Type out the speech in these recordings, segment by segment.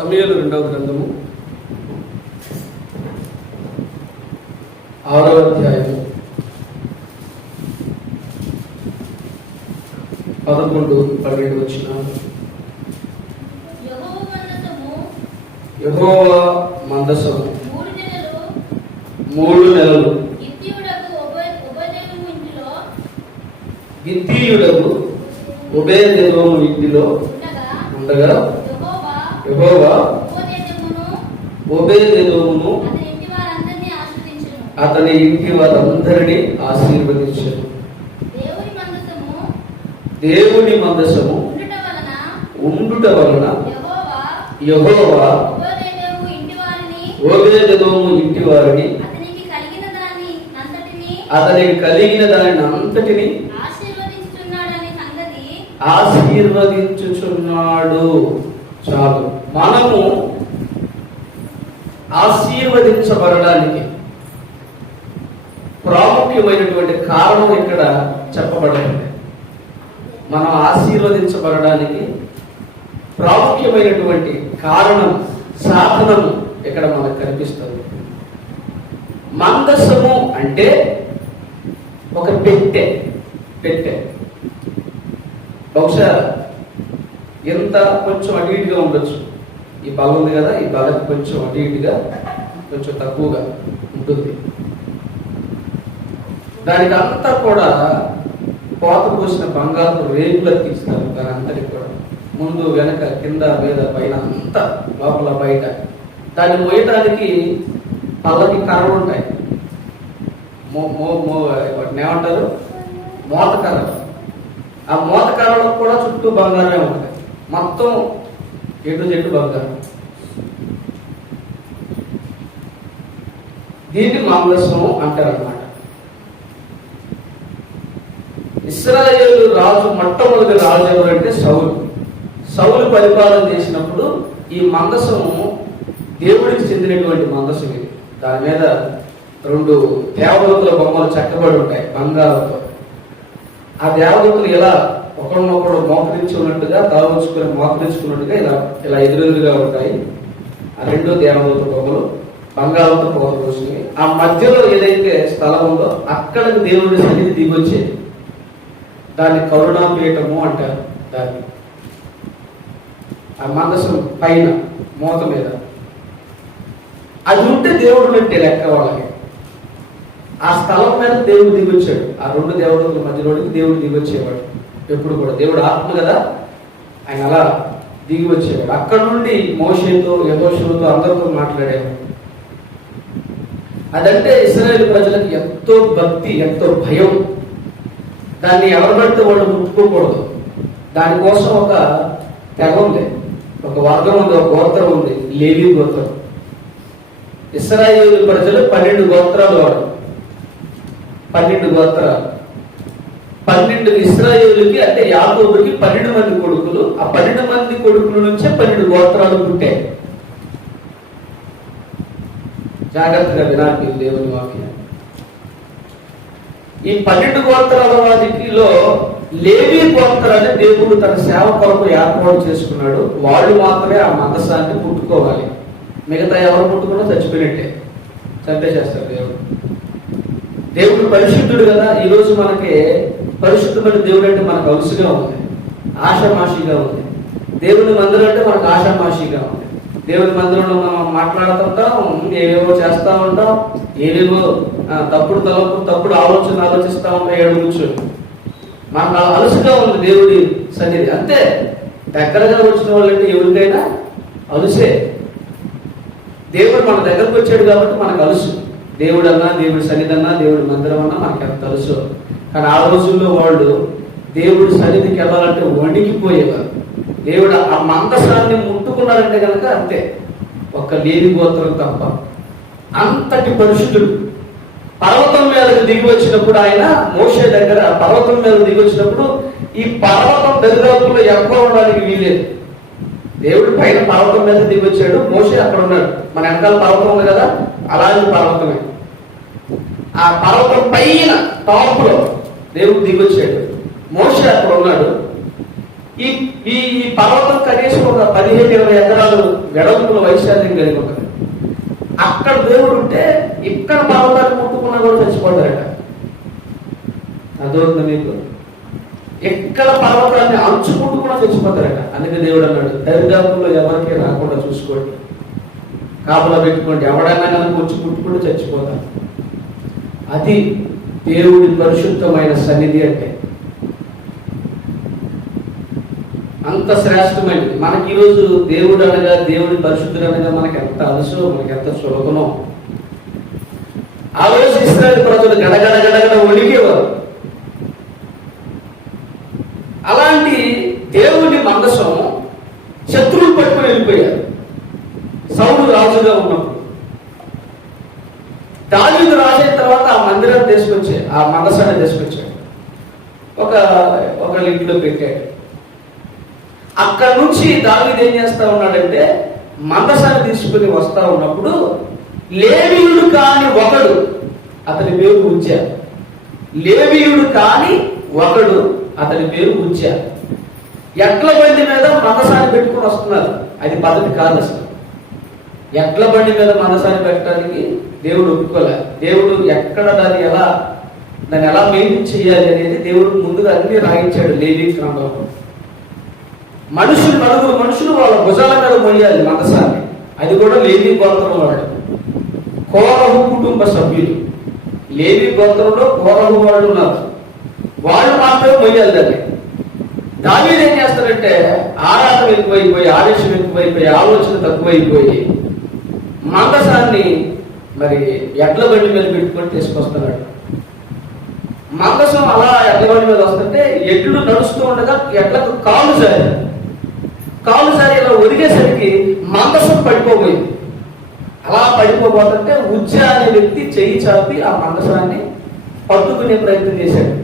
సమూయేలు రెండవ గ్రంథము 6వ అధ్యాయము 11-12 వచనాలు. యెహోవా మందసము 3 నెలలు గిత్తీయుడకు ఓబేదెదోము ఇంటిలో ఉండగా యెహోవా ఓబేదెదోమును అతని ఇంటి వారందరినీ ఆశీర్వదించాడు. దేవుని మందసము ఉండుట వలన యెహోవా ఓబేదెదోము ఇంటి వారిని అతనికి కలిగిన దానిని అంతటిని ఆశీర్వదించుచున్నాడు. చాలు. మనము ఆశీర్వదించబడడానికి ప్రాముఖ్యమైనటువంటి కారణం ఇక్కడ చెప్పబడింది. మనం ఆశీర్వదించబడడానికి ప్రాముఖ్యమైనటువంటి కారణం, సాధనం ఇక్కడ మనకు కనిపిస్తుంది. మందసము అంటే ఒక పెట్టె. బహుశా ఎంత కొంచెం అటు ఇటుగా ఉండొచ్చు. ఈ బల ఉంది కదా, ఈ బలకి కొంచెం అటు ఇటుగా కొంచెం తక్కువగా ఉంటుంది. దానికి అంతా కూడా కోత పోసిన బంగారు రేకులు తీస్తారు. దాని అంతటి కూడా ముందు వెనక కింద మీద పైన అంతా లోపల బయట. దాన్ని మోయటానికి పళ్ళకి కర్రలు ఉంటాయి. వాటిని ఏమంటారు? మోత కర్రలు. ఆ మోత కర్రలకు కూడా చుట్టూ బంగారమే ఉంటుంది. మొత్తం చెట్టు బంగారం. దీన్ని మందసము అంటారన్నమాట. ఇశ్రాయేలు రాజు మొట్టమొదటి రాజు ఎవరంటే సౌలు పరిపాలన చేసినప్పుడు ఈ మందసము దేవుడికి చెందినటువంటి మందసం ఇది. దాని మీద 2 దేవదూతల బొమ్మలు చెక్కబడి ఉంటాయి బంగారంతో. ఆ దేవదూతలు ఇలా ఒకరినొకడు మోకరించుకున్నట్టుగా మోకరించుకున్నట్టుగా ఇలా ఎదురెదురుగా ఉంటాయి. ఆ 2 దేవదూతల బొమ్మలు బంగారంతో కోత పోసుకుని ఆ మధ్యలో ఏదైతే స్థలం ఉందో అక్కడికి దేవుడి సన్నిధి దిగొచ్చేది. దాన్ని కరుణాపీఠము అంటారు. దాన్ని ఆ మందసం పైన మూత మీద అది ఉంటే దేవుడు అంటే లెక్క వాళ్ళకి. ఆ స్థలం మీద దేవుడు దిగొచ్చాడు. ఆ 2 దేవతల మధ్యలోనికి దేవుడు దిగొచ్చేవాడు. ఎప్పుడు కూడా దేవుడు ఆత్మ కదా, ఆయన అలా దిగి వచ్చేవాడు. అక్కడ నుండి మోషేతో యెహోషువతో అందరితో మాట్లాడేవాడు. అదంటే ఇశ్రాయేలు ప్రజలకు ఎంతో భక్తి, ఎంతో భయం. దాన్ని ఎవరు పడితే వాళ్ళు ముట్టుకోకూడదు. దానికోసం ఒక తెగ ఉంది, ఒక వర్గం ఉంది, ఒక గోత్రం ఉంది, లేవీ గోత్రం. ఇశ్రాయేలు ప్రజలు 12 గోత్రాలు. వాడు 12 గోత్రాలు. 12 ఇశ్రాయేలుకి అంటే యాకోబుకి 12 మంది కొడుకులు. ఆ 12 మంది కొడుకుల నుంచే 12 గోత్రాలు పుట్టాయి. జాగ్రత్తగా వినాలి దేవుని వాక్యం. ఈ 12 గోత్రాల వాటిలో లేవీ గోత్రాన్ని దేవుడు తన సేవ కొరకు ఏర్పాటు చేసుకున్నాడు. వాళ్ళు మాత్రమే ఆ మందసాన్ని పుట్టుకోవాలి. మిగతా ఎవరు పుట్టుకున్నా చచ్చిపోయినట్టే, చంపేసేస్తాడు దేవుడు. దేవుడు పరిశుద్ధుడు కదా. ఈరోజు మనకి పరిశుద్ధమైన దేవుడు అంటే మనకు అలుసుగా ఉంది, ఆషామాషిగా ఉంది. దేవుని మందిరం అంటే మనకు ఆషామాషిగా ఉంది. దేవుని మందిరంలో మనం మాట్లాడుతుంటాం, ఏవేవో చేస్తా ఉంటాం, ఏవేవో తప్పుడు తలపు తప్పుడు ఆలోచిస్తా ఉంటాం. కూర్చొని మనకు అలుసుగా ఉంది దేవుడి సన్నిధి. అంతే, దగ్గరగా వచ్చిన వాళ్ళంటే ఎవరికైనా అలుసే. దేవుడు మన దగ్గరకు వచ్చాడు కాబట్టి మనకు అలుసు. దేవుడు అన్నా, దేవుడి సన్నిధి అన్నా, దేవుడి మందిరం అన్నా మనకి ఎంత అలుసు. కానీ ఆ రోజుల్లో వాళ్ళు దేవుడి సన్నిధికి వెళ్ళాలంటే వణికిపోయేవారు. దేవుడు ఆ మందసాన్ని ముట్టుకున్నారంటే కనుక అంతే, ఒక్క లేవి గోత్రం తప్ప. అంతటి పరిశుద్ధుడు. పర్వతం మీదకి దిగి వచ్చినప్పుడు ఆయన మోషే దగ్గర పర్వతం మీద దిగి వచ్చినప్పుడు ఈ పర్వతం దరిదాపుల్లో ఎక్కువ ఉండడానికి వీలేదు. దేవుడు పైన పర్వతం మీద దిగి వచ్చాడు, మోషే అక్కడ ఉన్నాడు. మన వెనకాల పర్వతం ఉంది కదా, అలాంటి పర్వతమే. ఆ పర్వతం పైన టాప్ లో దేవుడు దిగొచ్చాడు. మోషే అక్కడ ఉన్నాడు. ఈ ఈ ఈ పర్వతం కనీసం ఒక 15-20 ఎకరాలు వెడల్పుల వైశాల్యం కలిగి ఉంటుంది. అక్కడ దేవుడు ఉంటే ఇక్కడ పర్వతాన్ని ముట్టుకున్నా కూడా చచ్చిపోతారట. అదవుతుంది మీకు. ఎక్కడ పర్వతాన్ని అంచుకుంటూ కూడా చచ్చిపోతారట. అందుకే దేవుడు అన్నాడు, దరిదాపుల్లో ఎవరికి రాకుండా చూసుకోండి, కాపలా పెట్టుకోండి, ఎవడన్నా కనుక వచ్చి ముట్టుకుంటూ చచ్చిపోతారు. అది దేవుడి పరిశుద్ధమైన సన్నిధి అంటే. అంత శ్రేష్టమైనది. మనకి ఈరోజు దేవుడు అనగా, దేవుడి పరిశుద్ధుడు అనగా మనకి ఎంత అలసో, మనకి ఎంత సులభనో. ఆ రోజు ఇశ్రాయేలు ప్రజలు గడగడ గడగడ ఒలిగేవారు. అలాంటి దేవుని మందసం శత్రువులు పట్టుకుని వెళ్ళిపోయారు. సౌలు రాజుగా ఉన్నప్పుడు, దావీదు రాజు అయిన తర్వాత ఆ మందిరాన్ని తీసుకొచ్చాడు, ఆ మందసాన్ని తీసుకొచ్చాడు, ఒక ఇంట్లో పెట్టాడు. అక్కడ నుంచి దావీదు ఏం చేస్తా ఉన్నాడంటే, మందసాన్ని తీసుకుని వస్తా ఉన్నప్పుడు లేవీయుడు కాని ఒకడు, అతని పేరు ఉజ్జా. లేవీయుడు కాని ఒకడు, అతని పేరు ఉజ్జా. ఎడ్ల బండి మీద మందసాన్ని పెట్టుకుని వస్తున్నారు. అది పద్ధతి కాదు అసలు. ఎడ్ల బండి మీద మందసాన్ని పెట్టడానికి దేవుడు ఒప్పుకోలే. దేవుడు ఎక్కడ దాన్ని ఎలా మెయింటైన్ చేయాలి అనేది దేవుడు ముందుగా అన్ని రాయించాడు లేవీ గ్రంథంలో. నలుగురు మనుషులు వాళ్ళ భుజాల మీద మొయ్యాలి మందసాన్ని. అది కూడా లేవీ గోత్రం వాళ్ళు, కోరహు కుటుంబ సభ్యులు. లేవీ గోత్రంలో కోరహు వాళ్ళు ఉన్నారు, వాళ్ళు మాత్రమే మొయ్యాలి దాన్ని. దావీదు ఏం చేస్తాడంటే, ఆరాటం ఎక్కువైపోయి, ఆవేశం ఎక్కువైపోయి, ఆలోచన తక్కువైపోయి మందసాన్ని మరి ఎడ్ల బండి మీద పెట్టుకొని తీసుకొస్తున్నాడు. మందసం అలా ఎడ్ల బండి మీద వస్తుంటే ఎడ్లు నడుస్తూ ఉండగా ఎడ్లకు కాలు జారి ఇలా ఒరిగేసరికి మందసం పడిపోబోయింది. అలా పడిపోబోతుంటే ఉజ్జా అనే వ్యక్తి చెయ్యి చాపి ఆ మందసాన్ని పట్టుకునే ప్రయత్నం చేశాడు.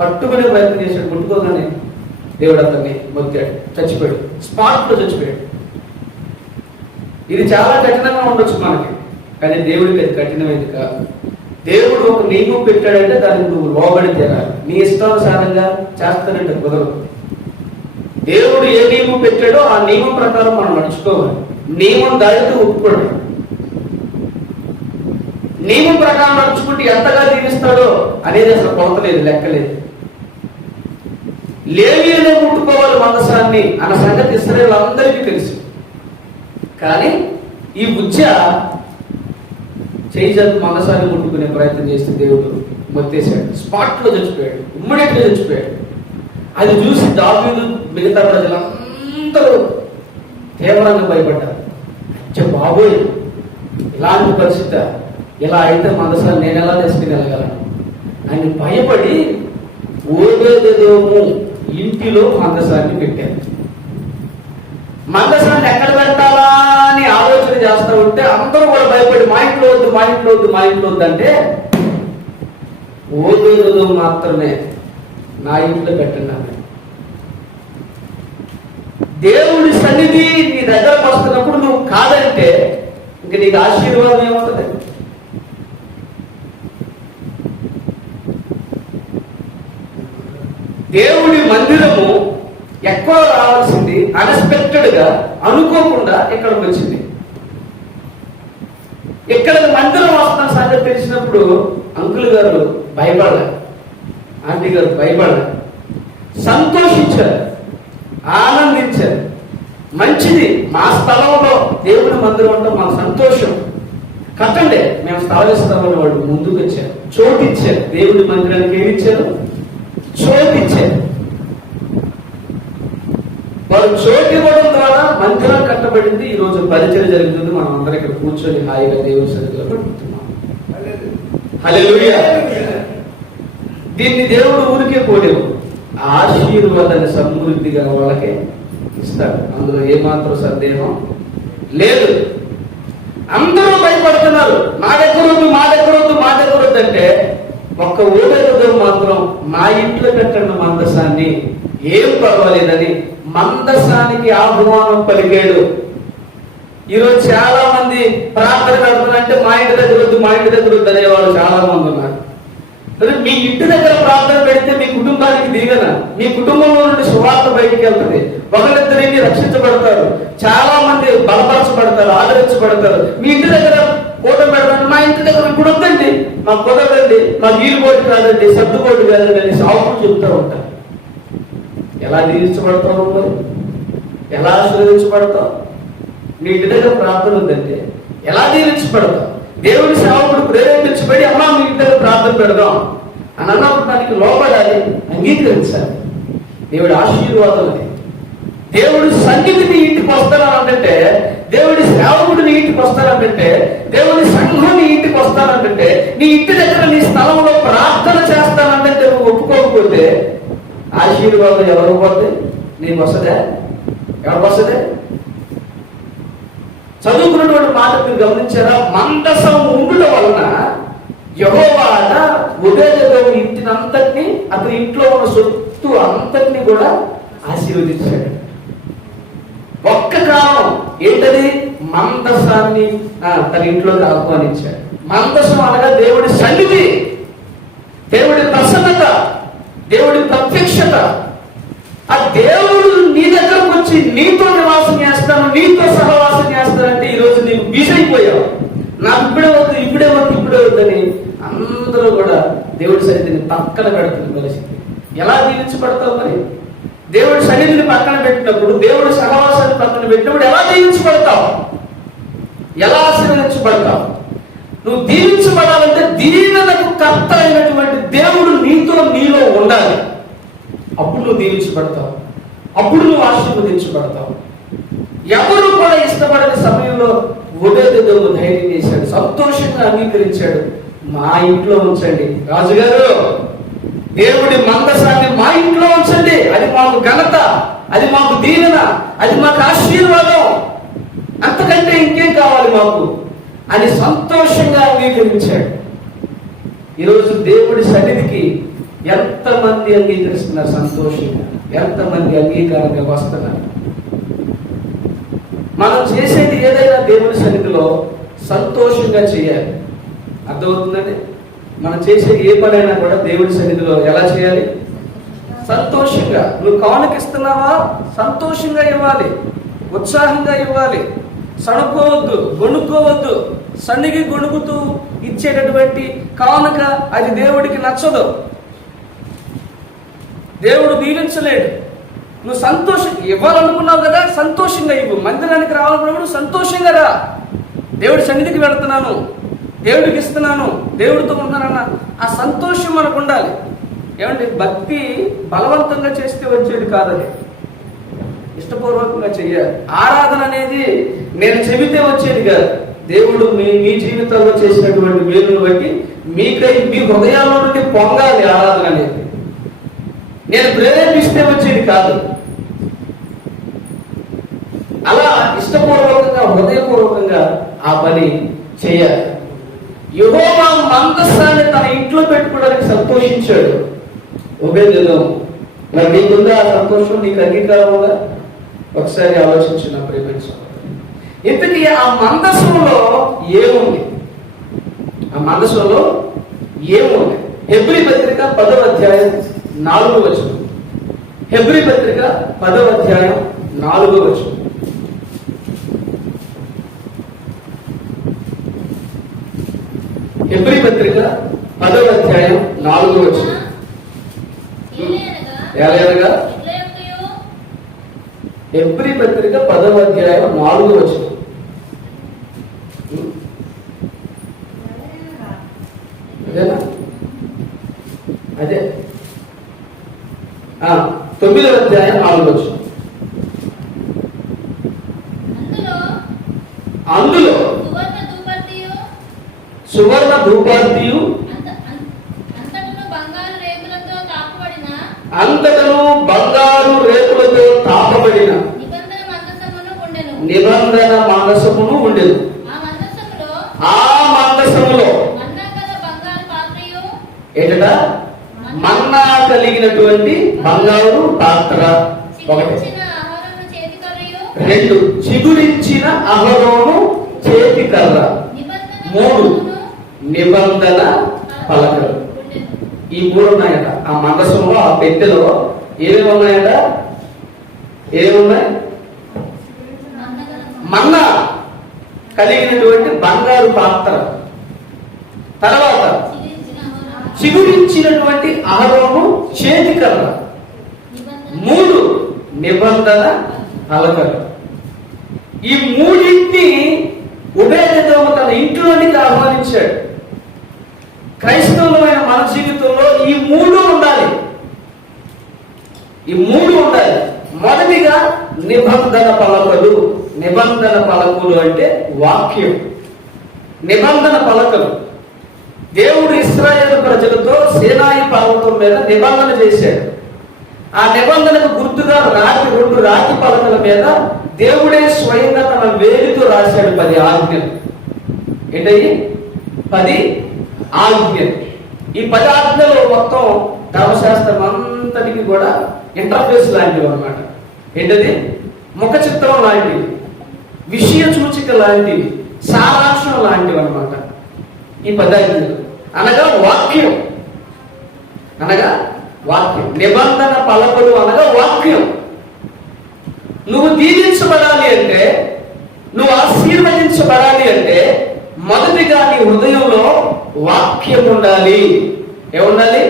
పట్టుకునే ప్రయత్నం చేశాడు. ముట్టుకోగానే దేవుడు అతన్ని మొక్కాడు, చచ్చిపోయాడు. స్పాట్లో చచ్చిపోయాడు. ఇది చాలా కఠినంగా ఉండొచ్చు మనకి, కానీ దేవుడికి అది కఠినమైంది కాదు. దేవుడు ఒక నియమం పెట్టాడంటే దానికి నువ్వు లోబడి తీరాలి. నీ ఇష్టానుసారంగా చేస్తానంటే కుదరదు. దేవుడు ఏ నియమం పెట్టాడో ఆ నియమం ప్రకారం మనం నడుచుకోవాలి. నియమం దాడితే ఒప్పుకోండి. నియమం ప్రకారం నడుచుకుంటే ఎంతగా దీవిస్తాడో అనేది అసలు కొలతలేదు, లెక్కలేదు. లేవీయులే ముట్టుకోవాలి మందసాన్ని అన్న సంగతి ఇశ్రాయేలు అందరికీ తెలుసు. కానీ ఈ ఉజ్జా చేయి మందసాన్ని ముట్టుకునే ప్రయత్నం చేస్తే దేవుడు మొత్తేశాడు. స్పాట్లో చచ్చిపోయాడు, ఇమ్మీడియట్ గా చచ్చిపోయాడు. అది చూసి దావీదు మిగతా ప్రజలందరూ తీవ్రంగా భయపడ్డారు. బాబోయ్, ఇలాంటి పరిస్థితి, ఇలా అయితే మందసాన్ని నేను ఎలా తీసుకుని వెళ్ళగలను అని భయపడి ఓబేదెదోము ఇంటిలో మందసాన్ని పెట్టారు. మందసాన్ని ఎక్కడ పెట్టాలా అని ఆలోచన చేస్తూ ఉంటే అందరూ కూడా భయపడి మా ఇంట్లో వద్దు అంటే, ఓబేదెదోము మాత్రమే నా ఇంట్లో పెట్టండి అన్నాడు. దేవుడి సన్నిధి నీ దగ్గరకు వస్తున్నప్పుడు నువ్వు కాదంటే ఇంక నీకు ఆశీర్వాదం ఏమవుతుంది? దేవుడి మందిరము ఎక్కువ రావాల్సింది అన్ఎక్స్పెక్టెడ్ గా, అనుకోకుండా ఇక్కడికి వచ్చింది. ఇక్కడ మందిరం వస్తున్న సంగతి తెలిసినప్పుడు అంకుల్ గారు భయపడాలి, ఆంటీ గారు భయపడాలి, సంతోషించారు, ఆనందించారు. మంచిది, మా స్థలంలో దేవుడి మందిరం అంటే మాకు సంతోషం, కట్టండి, మేము స్థలం ఇస్తామని వాళ్ళు ముందుకు వచ్చారు, చోటిచ్చారు. దేవుడి మందిరానికి ఏమి ఇచ్చారు? చోటిచ్చారు. వాళ్ళు చోటు ఇవ్వడం ద్వారా మందిరం కట్టబడింది. ఈ రోజు పరిచయం జరుగుతుంది. మనం అందరం ఇక్కడ కూర్చొని హాయిగా దేవుడి సన్నిధిలో పెట్టుకుంటున్నాం. హల్లెలూయా. దీన్ని దేవుడు ఊరికే పోలేవు, ఆశీర్వాదాన్ని సమృద్ధిగా వాళ్ళకే ఇస్తాడు. అందులో ఏమాత్రం సందేహం లేదు. అందరూ భయపడుతున్నారు, మా దగ్గర వద్దు అంటే ఒక్క ఊరేదో మాత్రం మా ఇంట్లో పెట్టండి మందసాన్ని, ఏం పర్వాలేదని మందసానికి ఆహ్వానం పలికాడు. ఈరోజు చాలా మంది ప్రార్థన కడుతున్నారంటే మా ఇంటి దగ్గర వద్దు అనేవాళ్ళు చాలా మంది ఉన్నారు. మీ ఇంటి దగ్గర ప్రార్థన పెడితే మీ కుటుంబానికి దీవెన, మీ కుటుంబంలో నుండి సువార్త బయటికి వెళ్తుంది, ఒకరిద్దరికి రక్షించబడతారు, చాలా మంది బలపరచబడతారు, ఆదరించబడతారు. మీ ఇంటి దగ్గర ఫోటో పెడతాను, మా ఇంటి దగ్గర ఇప్పుడు వద్దండి, మాకు కుదరదండి, మా నీళ్ళు బోటు కాదండి, సర్దుబోటు కాదండి అని సాకులు చెప్తూ ఉంటారు. ఎలా దీవించబడతావు మరి? ఎలా ఆశీర్వదించబడతావు? మీ ఇంటి దగ్గర ప్రార్థన ఉందంటే ఎలా దీవించబడతావు? దేవుడి సేవకుడు ప్రేరేపించబడి అమ్మా మీ ఇంటి దగ్గర ప్రార్థన పెడదాం అని అన్నప్పుడు దానికి లోపడాలి, అంగీకరించాలి. దేవుడి ఆశీర్వాదం అది. దేవుడి సన్నిధి నీ ఇంటికి వస్తానంటే, దేవుడి సేవకుడు నీ ఇంటికి వస్తానంటే, దేవుడి సంఘం నీ ఇంటికి వస్తానంటే, నీ ఇంటి దగ్గర నీ స్థలంలో ప్రార్థన చేస్తానంటే నువ్వు ఒప్పుకోకపోతే ఆశీర్వాదం ఎవరికి పోతే? నీకు వస్తుందే? ఎవరికి వస్తుందే? చదువుకున్నటువంటి మాట మీరు గమనించారా? మందసం ఉండడం వలన యెహోవా ఒబేదెదోము ఇంటినంతటినీ, అతని ఇంట్లో ఉన్న సొత్తు అంతటినీ కూడా ఆశీర్వదించాడు. ఒక్క కారణం ఏంటది? మందసాన్ని తన ఇంట్లోకి ఆహ్వానించాడు. మందసం అనగా దేవుడి సన్నిధి, దేవుడి ప్రసన్నత, దేవుడి ప్రత్యక్షత. ఆ దేవుడు నీ దగ్గరకు వచ్చి నీతో నివాసం చేస్తాను, నీతో సహవాసం చేస్తానంటే ఈరోజు నీకు బిజీ అయిపోయావు. నాకు ఇప్పుడే వద్దు, ఇప్పుడే వద్దు, ఇప్పుడే వద్దని అందరూ కూడా దేవుడి సన్నిధిని పక్కన పెడుతున్న పరిస్థితి. ఎలా దీవించబడతావు మరి? దేవుడి సన్నిధిని పక్కన పెట్టినప్పుడు, దేవుడి సహవాసాన్ని పక్కన పెట్టినప్పుడు ఎలా దీవించబడతావు? ఎలా ఆశీర్వదించబడతావు? నువ్వు దీవించబడాలంటే దీవెనకు కర్త అయినటువంటి దేవుడు నీలో ఉండాలి. అప్పుడు నువ్వు దీవించబడతావు, అప్పుడు నువ్వు ఆశీర్వదించబడతావు. ఎవరు కూడా ఇష్టపడని సమయంలో ఒబేదెదోము ధైర్యం చేశాడు, సంతోషంగా అంగీకరించాడు. మా ఇంట్లో ఉంచండి రాజుగారు, దేవుడి మందసాన్ని మా ఇంట్లో ఉంచండి, అది మాకు ఘనత, అది మాకు దీవెన, అది మాకు ఆశీర్వాదం, అంతకంటే ఇంకేం కావాలి మాకు అని సంతోషంగా అంగీకరించాడు. ఈరోజు దేవుడి సన్నిధికి ఎంతమంది అంగీకరిస్తున్నారు? సంతోషంగా ఎంతమంది అంగీకారంగా వస్తున్నారు? మనం చేసేది ఏదైనా దేవుడి సన్నిధిలో సంతోషంగా చేయాలి. అర్థమవుతుందండి? మనం చేసే ఏ పనైనా కూడా దేవుడి సన్నిధిలో ఎలా చేయాలి? సంతోషంగా. నువ్వు కానుకిస్తున్నావా? సంతోషంగా ఇవ్వాలి, ఉత్సాహంగా ఇవ్వాలి. సణుకోవద్దు, గొణుక్కోవద్దు. సన్నిగి గొణుకుతూ ఇచ్చేటటువంటి కానుక అది దేవుడికి నచ్చదు, దేవుడు దీవించలేడు. నువ్వు సంతోషం ఇవ్వాలనుకున్నావు కదా, సంతోషంగా ఇవ్వు. మందిరానికి రావాలనుకున్నప్పుడు సంతోషంగా రా. దేవుడి సన్నిధికి వెళుతున్నాను, దేవుడికి ఇస్తున్నాను, దేవుడితో ఉన్నానన్న ఆ సంతోషం మనకు ఉండాలి. ఏమంటే భక్తి బలవంతంగా చేస్తే వచ్చేది కాదని, ఇష్టపూర్వకంగా చెయ్యాలి. ఆరాధన అనేది నేను చెబితే వచ్చేది కాదు. దేవుడు మీ జీవితంలో చేసినటువంటి మేలును బట్టి మీ హృదయాల్లో నుండి పొంగాలి ఆరాధన అనేది. నేను ప్రేరేపిస్తే వచ్చేది కాదు. అలా ఇష్టపూర్వకంగా, హృదయపూర్వకంగా ఆ పని చేయాలి. యెహోవా మందసాన్ని తన ఇంట్లో పెట్టుకోవడానికి సంతోషించాడు ఒబేదెదోము. మరి నీకుందా ఆ సంతోషం? నీకు అంగీకారం ఉందా? ఒకసారి ఆలోచించిన ప్రేమించ. ఇంతకీ ఆ మందసంలో ఏముంది? ఆ మందసంలో ఏముంది? హెబ్రీ పత్రిక 10వ అధ్యాయం 4వ వచనం. హెబ్రీ పత్రిక 10వ అధ్యాయం 4వ వచనం. హెబ్రీ పత్రిక 10వ అధ్యాయం 4వ వచనం. ఏలయనగా హెబ్రీ పత్రిక 10వ అధ్యాయం 4వ వచనం. అదేనా? అదే 9వ అధ్యాయం 4వ వచనం. అందులో సువర్ణ ధూపార్తియు అంతటను బంగారు రేకులతో తాపబడిన నిబంధన మందసమును ఉండెను. ఆ మందసములో ఏంటట? మన్నా కలిగినటువంటి బంగారు పాత్ర ఒకటి. 2 చిగురించిన అహరోను చేతి కర్ర. 3 నిబంధన పలకలు. ఈ మూడు ఉన్నాయట ఆ మందసంలో, ఆ పెట్టెలో. ఏమేమి ఉన్నాయట? ఏమున్నాయి? మన్నా కలిగినటువంటి బంగారు పాత్ర, తర్వాత చిగురించినటువంటి అహరోను చేతికర్ర, 3 నిబంధన పలకలు. ఈ మూడింటిని ఉభయదేవుడు తన ఇంట్లోనికి ఆహ్వానించాడు. క్రైస్తవులమైన మన జీవితంలో ఈ 3 ఉండాలి. ఈ 3 ఉండాలి. మొదటిగా నిబంధన పలకలు. నిబంధన పలకలు అంటే వాక్యం. నిబంధన పలకలు. దేవుడు ఇశ్రాయేలు ప్రజలతో సీనాయి పర్వతం మీద నిబంధన చేశాడు. ఆ నిబంధనకు గుర్తుగా 2 రాతి పలకల మీద దేవుడే స్వయంగా తన వేలితో రాశాడు 10 ఆజ్ఞలు. ఏంటయ్యి? 10 ఆజ్ఞలు. ఈ 10 ఆజ్ఞలు మొత్తం ధర్మశాస్త్రం అంతటికి కూడా ఇంటర్ఫేస్ లాంటివి అన్నమాట. ఏంటది? ముఖ చిత్రం లాంటివి, విషయ సూచిక లాంటివి, సారాంశం లాంటివి అన్నమాట ఈ 10 ఆజ్ఞలు. అనగా వాక్యం. అనగా వాక్యం. నిబంధన పలకలు అనగా వాక్యం. నువ్వు దీవించబడాలి అంటే, నువ్వు ఆశీర్వదించబడాలి అంటే మొదటిగా నీ హృదయంలో వాక్యం ఉండాలి. ఏముండాలి?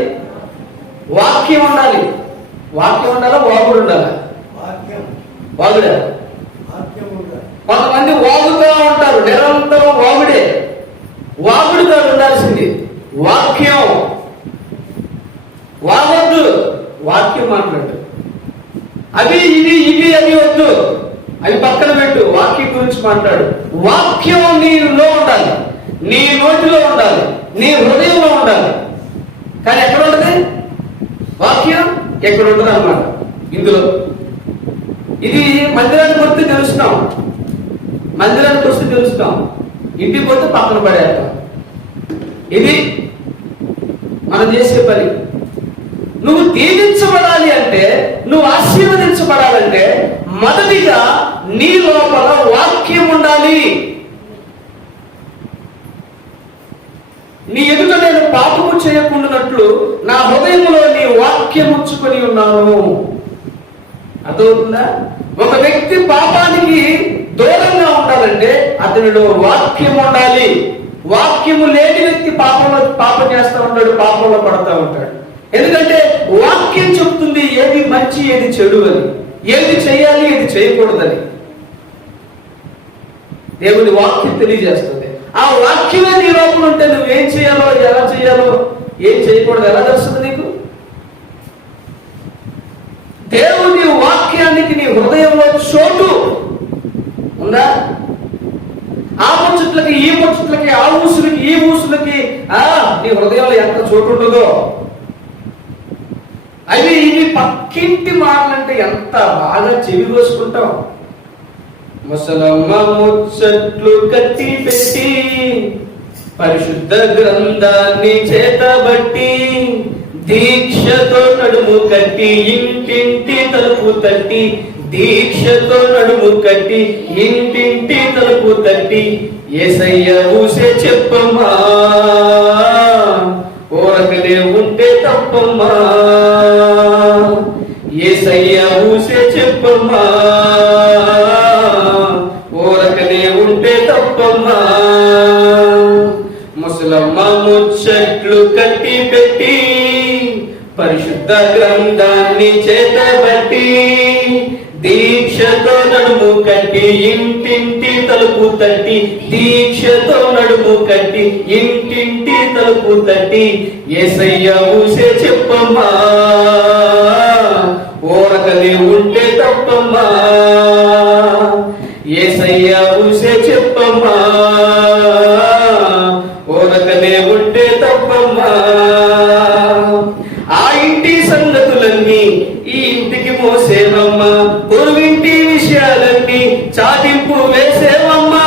వాక్యం ఉండాలి. వాక్యం ఉండాలా? వాగుడు ఉండాలా? వాగుడా? కొంతమంది వాగుతూ ఉంటారు, నిరంతరం వాగుడే. వాగుడుగా ఉండాల్సింది వాక్యం. వాగొద్దు, వాక్యం మాట్లాడు. అవి ఇవి అవి వద్దు, అవి పక్కన పెట్టు. వాక్యం గురించి మాట్లాడు. వాక్యం నీలో ఉండాలి, నీ నోటిలో ఉండాలి, నీ హృదయంలో ఉండాలి. కానీ ఎక్కడ ఉంటుంది వాక్యం? ఎక్కడ ఉంటుంది అన్నమాట ఇందులో. ఇది మందిరానికి వస్తే తెలుస్తాం, మందిరానికి వస్తే తెలుస్తాం, ఇంటికి పోతే పక్కన పడేస్తాం. ఇది మనం చేసే పని. నువ్వు దీవించబడాలి అంటే, నువ్వు ఆశీర్వదించబడాలంటే మొదటిగా నీ లోపల వాక్యం ఉండాలి. నీ ఎదుట నేను పాపము చేయకుండానట్లు నా హృదయంలో నీ వాక్యం ఉంచుకొని ఉన్నాను. అర్థమవుతుందా? ఒక వ్యక్తి పాపానికి దూరంగా ఉండాలంటే అతనిలో వాక్యం ఉండాలి. వాక్యము లేని వ్యక్తి పాపం చేస్తూ ఉంటాడు, పాపంలో పడతా ఉంటాడు. ఎందుకంటే వాక్యం చెప్తుంది ఏది మంచి ఏది చెడు అని, ఏది చేయాలి ఏది చేయకూడదని. దేవుని వాక్యం తెలియజేస్తుంది. ఆ వాక్యమే నీ లోపల ఉంటే నువ్వేం చేయాలో, ఎలా చేయాలో, ఏం చేయకూడదు ఎలా తెలుస్తుంది నీకు? దేవుని వాక్యానికి నీ హృదయంలో చోటు ఉందా? ఆ ముచ్చట్లకి ఈ ముచ్చట్లకి, ఆ ఊసులకి ఈ ఊసులకి నీ హృదయంలో ఎంత చోటు ఉంటుందో. అవి ఇవి పక్కింటి మాటలంటే ఎంత బాగా చెవి కోసుకుంటాం. ముసలమ్మ ముచ్చట్లు కట్టి పెట్టి పరిశుద్ధ గ్రంథాన్ని చేతబట్టి దీక్షతో నడుము కట్టి ఇంటింటి తలుపు తట్టి, దీక్షతో నడుము కట్టి ఇంటింటి తలుపు తట్టి యేసయ్య ఊసే చెప్పమ్మా, ఓరకలే ఉంటే తప్పమ్మా. యేసయ్య ఊసే చెప్పమ్మా, ఓరకలే ఉంటే తప్పమ్మా. ముసలమ్మ ముచ్చట్లు కట్టి పెట్టి పరిశుద్ధ గ్రంథాన్ని చేతబట్టి దీక్షతో నడుము కట్టి ఇంటింటి తలుపు తట్టి, దీక్షతో నడుము కట్టి ఇంటింటి తలుపు తట్టి యేసయ్య ఊసే చెప్పమ్మా, ఓరకలే ఉంటే తప్పమ్మా. యేసయ్య ఊసే చెప్పమ్మా, ఓరకలే ఉంటే తప్పమ్మా. ఆ ఇంటి సంగతులన్నీ ఈ ఇంటికి మోసేవమ్మా, పొరుగింటి విషయాలన్నీ చాటింపు వేసేవమ్మా.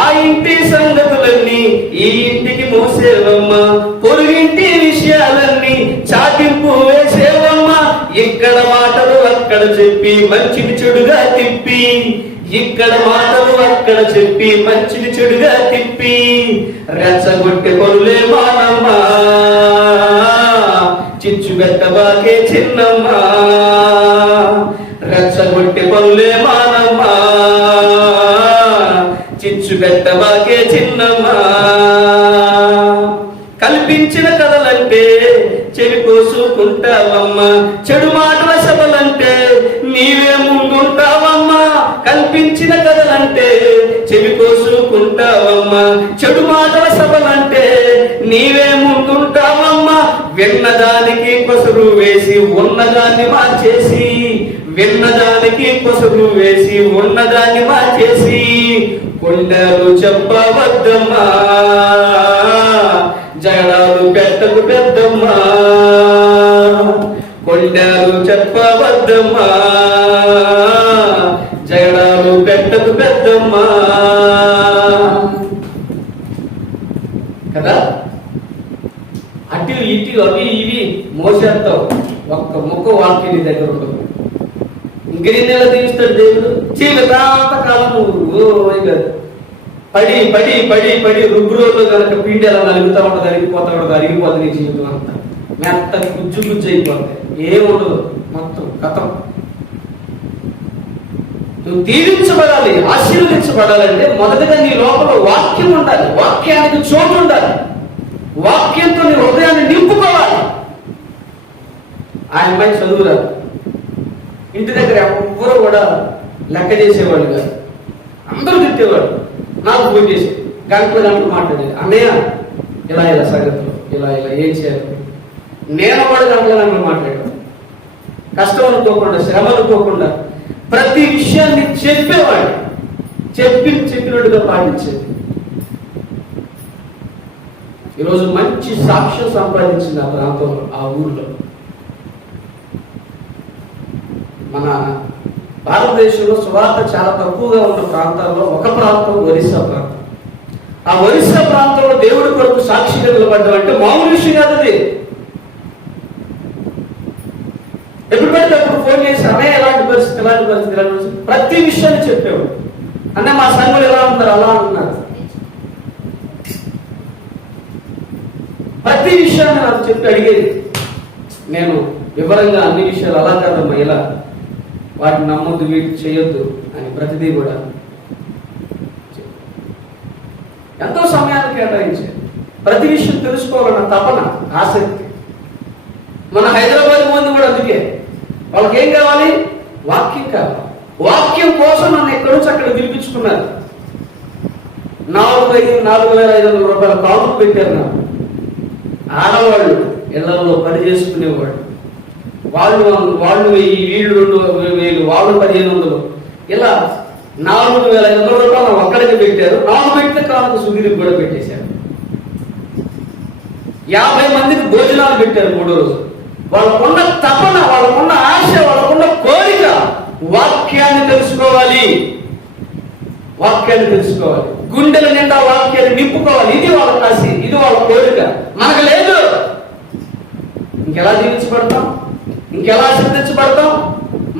ఆ ఇంటి సంగతులన్నీ ఈ ఇంటికి మోసేవమ్మా, పొరుగింటి విషయాలన్నీ చాటింపు వేసేవమ్మా. ఇక్కడ మాటలు అక్కడ చెప్పి మంచిని చెడుగా తిప్పి, ఇక్కడ మాటలు అక్కడ చెప్పి మంచిని చెడుగా తిప్పి రెచ్చగొట్టే పనులే మానమ్మా, చిచ్చు పెట్టబాకే చిన్నమ్మా, రెచ్చగొట్టి పనులే మానమ్మా, చిచ్చు పెట్టబాకే చిన్నమ్మా. కల్పించిన కథలంటే చెవి కోసుకుంటావమ్మా, చెడు మాటల సభలంటే నీవే ముందుంటావమ్మా. కల్పించిన కథలంటే చెవి కోసుకుంటావమ్మా, చెడు మాటల సభలంటే నీవే ముందుంటావమ్మా. విన్నదానికి కొసరు వేసి ఉన్నదాన్ని మార్చేసి, విన్నదానికి కొసరు వేసి ఉన్నదాన్ని మార్చేసి, కొండలు చెప్పవద్దమ్మా, జగడాలు పెట్టకు పెద్దమ్మా, కొండలు చెప్పవద్దమ్మా, జగడాలు పెట్టకు పెద్దమ్మా. కదా, అటు ఇటు అవి ఇవి మోసేస్తావు, ఒక్క ముక్క వాక్యం నీ దగ్గర ఉండదు. ఇంకెన్ని నెలలు తీస్తాడు దేవుడు? జీవితాంత కాలం నువ్వు పడి పడి పడి పడి రుగ్గురోలు కనుక పిండి ఎలా నలుగుతా ఉండదు, అరిగిపోతా ఉండదు, అరిగిపోతుంది నీ జీవితం అంతా. మెత్త గుజ్జు గుజ్జు అయిపోతాయి, ఏముండదు, మొత్తం కథం. నువ్వు దీవించబడాలి, ఆశీర్వదించబడాలంటే మొదటగా నీ లోపల వాక్యం ఉండాలి, వాక్యానికి చోటు ఉండాలి, వాక్యంతో నీ హృదయాన్ని నింపుకోవాలి. ఆయన పై చదువురాదు, ఇంటి దగ్గర ఎవ్వరూ కూడా లెక్క చేసేవాళ్ళు కాదు, అందరూ తిట్టేవాడు. నాకు ఫోన్ చేసి గంటలు మాట్లాడేది, అన్నయ్య ఇలా ఇలా సంగతులు ఇలా ఇలా ఏం చేయాలి, నేను కూడా గంటలు మాట్లాడాను. కష్టం అనుకోకుండా, శ్రమ అనుకోకుండా ప్రతి విషయాన్ని చెప్పేవాడు, చెప్పినట్టుగా పాటించేది. ఈరోజు మంచి సాక్ష్యం సంపాదించింది ఆ ప్రాంతంలో, ఆ ఊర్లో. మన భారతదేశంలో సువార్త చాలా తక్కువగా ఉన్న ప్రాంతాల్లో ఒక ప్రాంతం ఒరిస్సా ప్రాంతం. ఆ ఒరిస్సా ప్రాంతంలో దేవుడి కొరకు సాక్షిగా నిలబడ్డం అంటే మామూలు విషయం కాదు. అది ఎప్పుడు పడితే అప్పుడు ఫోన్ చేసి అనే ఎలాంటి పరిస్థితి ఎలాంటి పరిస్థితి ఎలాంటి పరిస్థితి ప్రతి విషయాన్ని చెప్పేవాడు. అన్న మా సంఘులు ఎలా ఉన్నారు అలా అంటున్నారు, ప్రతి విషయాన్ని నాకు చెప్పి అడిగేది. నేను వివరంగా అన్ని విషయాలు అలా కాదమ్మా ఇలా, వాటిని నమ్మొద్దు, వీటి చేయొద్దు అని ప్రతిదీ కూడా ఎంతో సమయాన్ని కేటాయించారు. ప్రతి విషయం తెలుసుకోవాలన్న తపన, ఆసక్తి. మన హైదరాబాద్ మంది కూడా అందుకే, వాళ్ళకి ఏం కావాలి? వాక్యం కావాలి. వాక్యం కోసం నన్ను ఎక్కడి నుంచి అక్కడ పిలిపించుకున్నారు. 4,500 రూపాయల కాపులు పెట్టారు నాకు. ఆడవాళ్ళు ఇళ్లలో పని చేసుకునేవాళ్ళు, వాళ్ళు 1000, వీళ్ళు 2,000, వాళ్ళు 1,500, ఇలా 4,500 రూపాయలు ఒక్కడికి పెట్టారు. 4 పెట్టిన కాలకు సుధీరికి కూడా పెట్టేశారు. 50 మందికి భోజనాలు పెట్టారు 3వ రోజు. వాళ్ళకున్న తపన, వాళ్ళకున్న ఆశ, వాళ్ళకున్న కోరిక వాక్యాన్ని తెలుసుకోవాలి, వాక్యాన్ని తెలుసుకోవాలి, గుండెల నిండా వాక్యాన్ని నింపుకోవాలి. ఇది వాళ్ళ ఆశ, ఇది వాళ్ళ కోరిక. మనకు లేదు. ఇంకెలా జీవించబడతాం, ఇంకెలా ఆశీర్వదించబడతాం?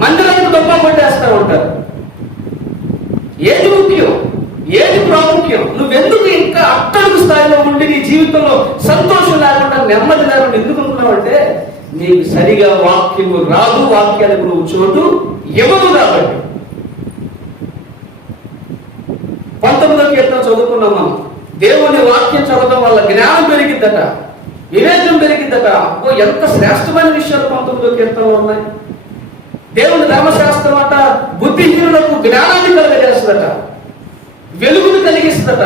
మందిరానికి దొంగ కొట్టేస్తా ఉంటారు. ఏది ముఖ్యం, ఏది ప్రాముఖ్యం? నువ్వెందుకు ఇంకా అట్టడుగు స్థాయిలో ఉండి నీ జీవితంలో సంతోషం లేకుండా, నెమ్మది లేకుండా ఎందుకు అనుకున్నావంటే నీకు సరిగా వాక్యము రాదు, వాక్యానికి నువ్వు చోటు ఇవ్వదు. కాబట్టి 19వ కీర్తన చదువుకున్నాం మనం. దేవుని వాక్యం చదవడం వల్ల జ్ఞానం పెరిగిద్దట, వివేకం పెరిగిద్దట. అబ్బో ఎంత శ్రేష్టమైన విషయాలు 19వ కీర్తనలో ఉన్నాయి. దేవుని ధర్మశాస్త్రం అట బుద్ధిహీనులకు జ్ఞానాన్ని కలుగజేస్తుందట, వెలుగును కలిగిస్తుందట.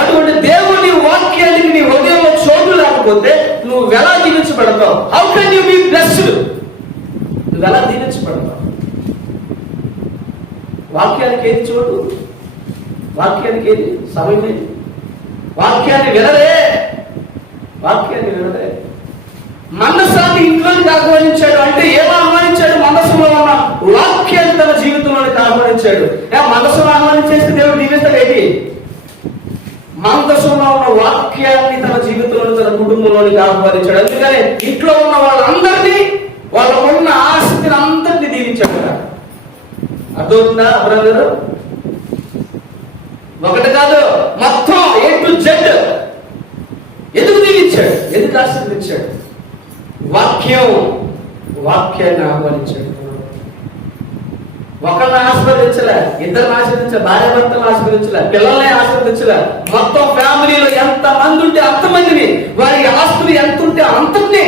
అటువంటి దేవుని వాక్యానికి నీ హృదయంలో చోటు లేకపోతే నువ్వు ఎలా దీవించబడతావు? How can you be blessed? నువ్వు ఎలా దీవించబడతావు? వాక్యానికి ఏది చోటు? వాక్యానికి ఏది సమయం? ఏది? వాక్యాన్ని వినరే, వాక్యాన్ని వినరే. మనసాన్ని ఇంట్లోకి ఆహ్వానించాడు అంటే ఏమో ఆహ్వానించాడు? మనసులో ఉన్న వాక్యాన్ని తన జీవితంలోకి ఆహ్వానించాడు. మనసును ఆహ్వానించేస్తే దేవుడు దీవిస్తాడు ఏంటి? మనసులో ఉన్న వాక్యాన్ని తన జీవితంలో, తన కుటుంబంలోనికి ఆహ్వానించాడు. అందుకని ఇంట్లో ఉన్న వాళ్ళందరినీ, వాళ్ళకున్న ఆసక్తిని అందరినీ దీవించాడు. అర్థమవుతుందా బ్రదర్? ఒకటి కాదు, మొత్తం A to Z. ఎందుకు దీవించాడు? ఎందుకు ఆశీర్వదించాడు? వాక్యం వాక్యాన్ని ఆహ్వానించాడు. ఒకరిని ఆశీర్వదించలే, ఇద్దరిని ఆశీర్వదించలే, భార్య భర్తలను ఆశీర్వదించలే, పిల్లల్ని ఆశీర్వదించలే. మొత్తం ఫ్యామిలీలో ఎంత మంది ఉంటే అంతమందిని, వారి ఆస్తులు ఎంత ఉంటే అంతనే,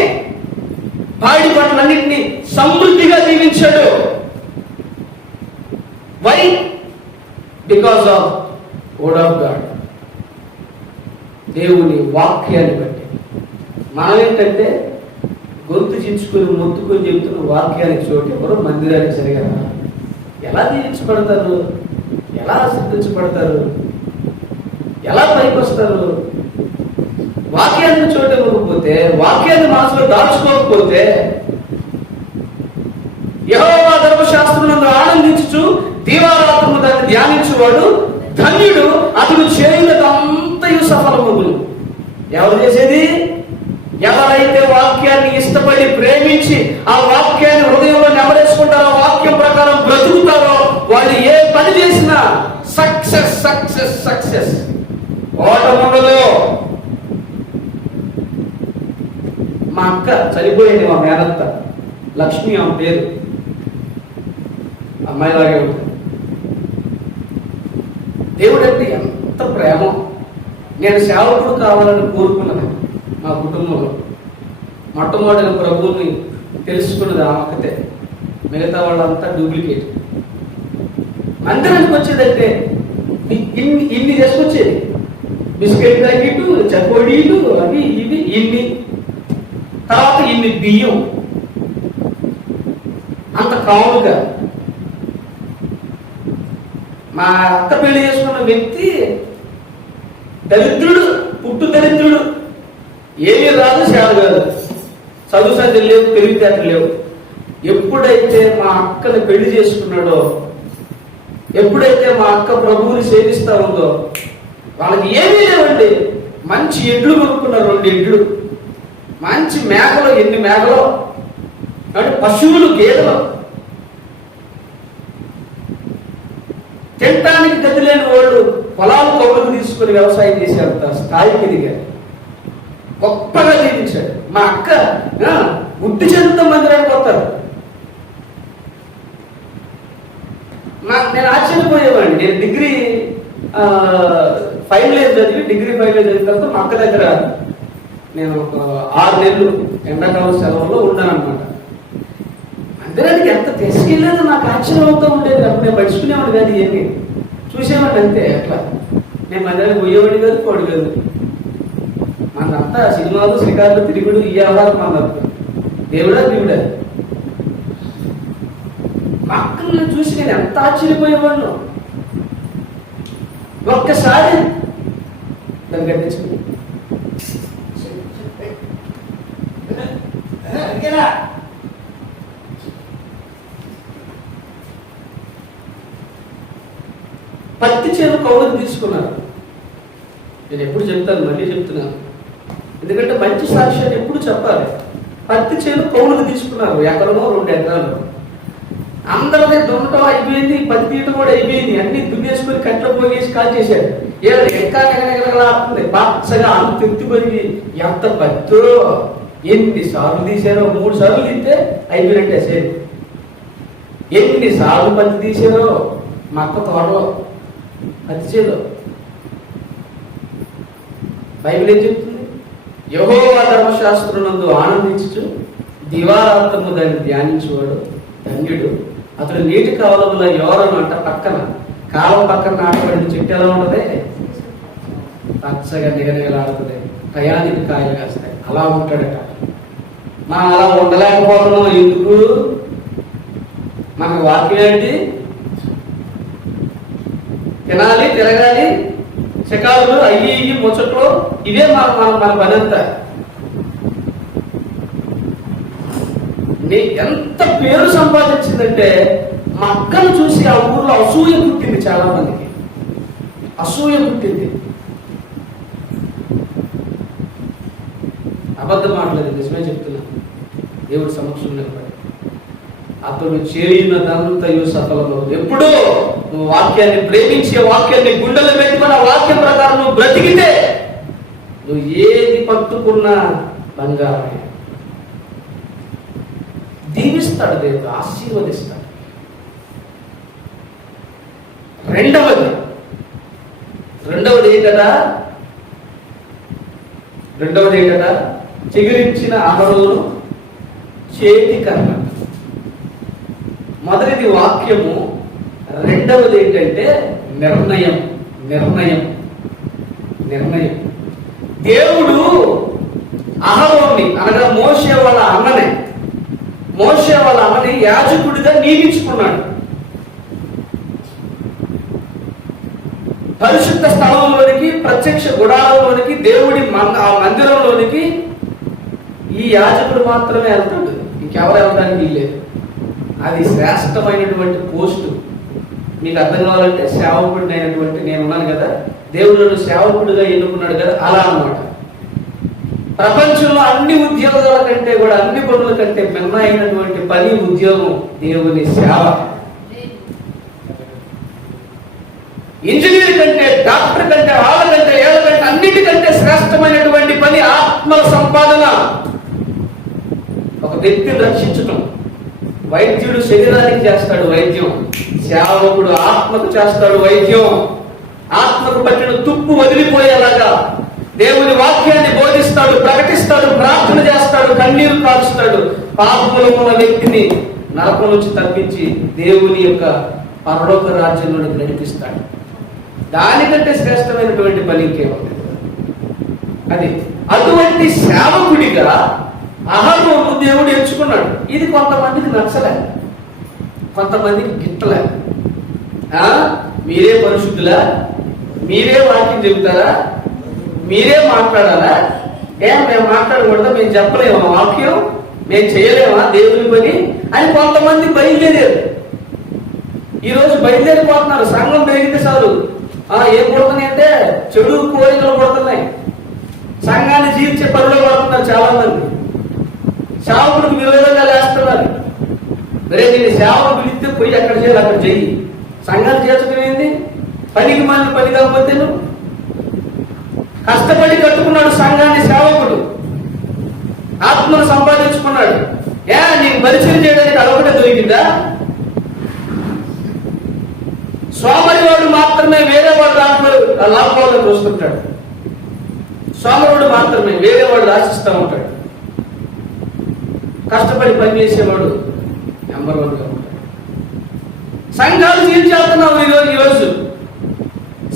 పాడి పంటలన్నింటినీ సమృద్ధిగా దీవించాడు. Why? Because of word of God, దేవుని వాక్యాన్ని బట్టి. మనం ఏంటంటే గొంతు చించుకొని మొత్తుకొని చెబుతున్న వాక్యానికి చోటు ఎవరు మందిరానికి సరిగా ఎలా దీవించబడతారు? ఎలా ఆశీర్వదించబడతారు? ఎలా పైకి వస్తారు? వాక్యాన్ని చోటు ఇవ్వకపోతే, వాక్యాన్ని మనసులో దాచుకోకపోతే, యెహోవా ధర్మశాస్త్రమునందు ఆనందించుచు దీవారాత్రము దాన్ని ధ్యానించువాడు ధన్యుడు, అతడు చేయునదంతయు సఫలమగును. ఎవరు చేసేది? ఎవరైతే వాక్యాన్ని ఇష్టపడి ప్రేమించి ఆ వాక్యాన్ని హృదయంలో నెమరేసుకుంటారో, వాక్యం ప్రకారం బ్రతుకుతారో, వాళ్ళు ఏ పని చేసినా సక్సెస్ సక్సెస్ సక్సెస్, ఓటముండదు. మా అక్క చనిపోయింది, మా మేనత్త లక్ష్మి ఆమె పేరు, అమ్మాయిలాగే ఉంటుంది. దేవుడు అంటే ఎంత ప్రేమ. నేను సేవకుడు కావాలని కోరుకున్నాను. మా కుటుంబంలో మొట్టమొదటి ప్రభువుని తెలుసుకున్నది ఆ ఒక్కతే, మిగతా వాళ్ళంతా డూప్లికేట్. మందిరానికి వచ్చేదంటే ఇన్ని చేసుకొచ్చేది, బిస్కెట్ ప్యాకెట్, చకోడీలు, అవి ఇవి ఇన్ని, తర్వాత ఇన్ని బియ్యం, అంత కాముగా. మా అక్క పెళ్లి చేసుకున్న వ్యక్తి దరిద్రుడు, పుట్టు దరిద్రుడు, ఏమీ రాదు, సేవ కాదు, చదువు సంధ్యలు లేవు, తెలివితేటలు లేవు. ఎప్పుడైతే మా అక్కని పెళ్లి చేసుకున్నాడో, ఎప్పుడైతే మా అక్క ప్రభువుని సేవిస్తా ఉందో, వాళ్ళకి ఏమీ లేవండి. మంచి ఎడ్లు కొనుక్కున్నారు, 2 ఎడ్లు, మంచి మేకలు, ఎన్ని మేకలు, అంటే పశువులు, గేదెలు. తినటానికి గతి లేని వాళ్ళు పొలాలు కౌలుకు తీసుకుని వ్యవసాయం చేసేంత స్థాయికి ఎదిగారు. గొప్పగా జీవించాడు. మా అక్క గుడ్డి చేతులతో మందిరానికి వస్తారు. నేను ఆశ్చర్యపోయేవాడిని. నేను డిగ్రీ ఫైనల్ ఇయర్ చదివి, డిగ్రీ ఫైనల్ ఇయర్ చదివిన తర్వాత మా అక్క దగ్గర నేను ఒక 6 నెలలు ఎండాకాలం సెలవుల్లో ఉన్నానమాట. మందిరానికి ఎంత తీసుకెళ్ళేదో నాకు ఆశ్చర్యం అవుతూ ఉండేది. అప్పుడు నేను పడుచుకునేవాడు కాదు, ఇవన్నీ చూసేవాడిని అంతే. అట్లా నేను మందిరానికి పోయేవాడి కాదు, పోడు కాదు. మనంతా సినిమాలు, శ్రీకారులు, తిరుగుడు, ఈ వ్యవహారం అన్నారు. దేవుడా దేవుడా, మా అక్కలను చూసి నేను ఎంత ఆశ్చర్యపోయేవాడు. ఒక్కసారి దాన్ని కట్టించుకుని పత్తి చేను కౌలుకు తీసుకున్నారు. నేను ఎప్పుడు చెప్తాను, మళ్ళీ చెప్తున్నాను, ఎందుకంటే మంచి సాక్ష్యాన్ని ఎప్పుడు చెప్పాలి. పత్తి చేను కౌలుకు తీసుకున్నారు, ఎకరమో 2 ఎకరాలు. అందరిదే దున్నటం అయిపోయింది, పత్తి తీయటం కూడా అయిపోయింది. అన్ని దున్నేసుకొని కట్టెలు పోగేసి కాల్ చేశారు. ఏదో ఎక్కా నెగనెగలాడుతుంది, పచ్చగా అంత ఎత్తుకొని. ఎంత పత్తో, ఎన్ని సార్లు తీశారో, 3 సార్లు తీస్తే అయిపోయినట్టే సేపు. ఎన్ని సార్లు పత్తి తీశారో మా అక్క తోటలో, పత్తి చేలో. బైబిల్ ఏం చెప్తుంది? యెహోవా ధర్మశాస్త్రమునందు ఆనందించుచు దివారాత్రము దాన్ని ధ్యానించేవాడు ధన్యుడు, అతడు నీటి కాలువలో యోరను అంట పక్కన, కాలం పక్కన నాటబడిన చెట్టు ఎలా ఉంటది? పచ్చగా నిగనిగలాడుతుంది, టయానికి కాయలు కాస్తాయి. అలా ఉంటాడట. మనం అలా ఉండలేకపోతున్నాం. ఎందుకు? మన వాక్యం ఏంటి? తినాలి, తిరగాలి, శకాలు, అయ్యి ముచ్చట్లు, ఇవే మన పని అంతా. ఎంత పేరు సంపాదించిందంటే, మా అక్కను చూసి ఆ ఊర్లో అసూయ పుట్టింది. చాలా మందికి అసూయ పుట్టింది. అబద్ధం మాటలేదు, నిజమే చెప్తున్నా. దేవుడి సమక్షం నిలబడి అతడు చేయునదంతయు సఫలము. ఎప్పుడో నువ్వు వాక్యాన్ని ప్రేమించే, వాక్యాన్ని గుండెలో పెట్టుకున్న, వాక్యం ప్రకారం నువ్వు బ్రతికితే నువ్వు ఏది పట్టుకున్నా బంగారమే. దీవిస్తాడు, దేవుడు ఆశీర్వదిస్తాడు. రెండవది ఏంటట? చిగురించిన అహరోను చేతి కర్ర. మొదటిది వాక్యము, రెండవది ఏంటంటే నిర్ణయం. దేవుడు అహరోన్ని అనగా మోషే వాళ్ళ అన్నని యాజకుడిగా నియమించుకున్నాడు. పరిశుద్ధ స్థలంలోనికి, ప్రత్యక్ష గుడారంలోనికి, దేవుడి ఆ మందిరంలోనికి ఈ యాజకుడు మాత్రమే వెళ్తాడు, ఇంకెవరు వెళ్ళడానికి లేదు. అది శ్రేష్టమైనటువంటి పోస్టు. మీకు అర్థం కావాలంటే సేవకుడిని అయినటువంటి నేను ఉన్నాను కదా, దేవుడు నన్ను సేవకుడిగా ఎన్నుకున్నాడు కదా, అలా అన్నమాట. ప్రపంచంలో అన్ని ఉద్యోగాల కంటే కూడా, అన్ని పనుల కంటే మిన్న అయినటువంటి పని, ఉద్యోగం దేవుని సేవ. ఇంజనీర్ కంటే, డాక్టర్ కంటే, వాళ్ళకంటే, ఏళ్ళకంటే అన్నిటికంటే శ్రేష్టమైనటువంటి పని ఆత్మల సంపాదన. ఒక వ్యక్తిని రక్షించటం. వైద్యుడు శరీరానికి చేస్తాడు వైద్యం, సేవకుడు ఆత్మకు చేస్తాడు వైద్యం. ఆత్మకు పట్టిన తుప్పు వదిలిపోయేలాగా దేవుని వాక్యాన్ని బోధిస్తాడు, ప్రకటిస్తాడు, ప్రార్థన చేస్తాడు, కన్నీరు కాలుస్తాడు. పాపములో ఉన్న వ్యక్తిని నరకం నుంచి తప్పించి దేవుని యొక్క పరలోక రాజ్యంలోకి నడిపిస్తాడు. దానికంటే శ్రేష్టమైనటువంటి పని ఇంకేముంది? అది అటువంటి సేవకుడిగా అహరోను దేవుడు ఎంచుకున్నాడు. ఇది కొంతమందికి నచ్చలే, కొంతమందికి గిట్టలే. మీరే పరిశుద్ధులా, మీరే వాక్యం చెబుతారా, మీరే మాట్లాడాలా, మేము మాట్లాడకూడదా, మేము చెప్పలేమా వాక్యం, మేము చేయలేమా దేవుని పని అని కొంతమంది బయలుదేరారు. ఈరోజు బయలుదేరిపోతున్నారు. సంఘం పెరిగితే చాలు ఏం కొడుతున్నాయి అంటే చెడు కోరికలు కొడుతున్నాయి. సంఘాన్ని జీవించే పనులు పడుతున్నారు చాలా మంది. సేవకుడికి విరోధంగా లేస్తున్నారు. మరే నేను సేవకు పిలిస్తే పోయి అక్కడ చేయాలి, అక్కడ చెయ్యి. సంఘాన్ని చేర్చడం ఏంది? పనికి మంది పని కాకపోతే నువ్వు కష్టపడి కట్టుకున్నాడు సంఘాన్ని సేవకుడు, ఆత్మను సంపాదించుకున్నాడు. నీకు పరిచయం చేయడానికి అదొకటే దొరికిందా? సోమరివాడు మాత్రమే వేరే వాడు దాంట్లో లాభాలను చూస్తుంటాడు. సోమరుడు మాత్రమే వేరే వాడు రాసిస్తూ ఉంటాడు. కష్టపడి పనిచేసేవాడు నెంబర్ 1గా ఉంటాడు. సంఘాలు చీల్చేస్తున్నావు ఈరోజు.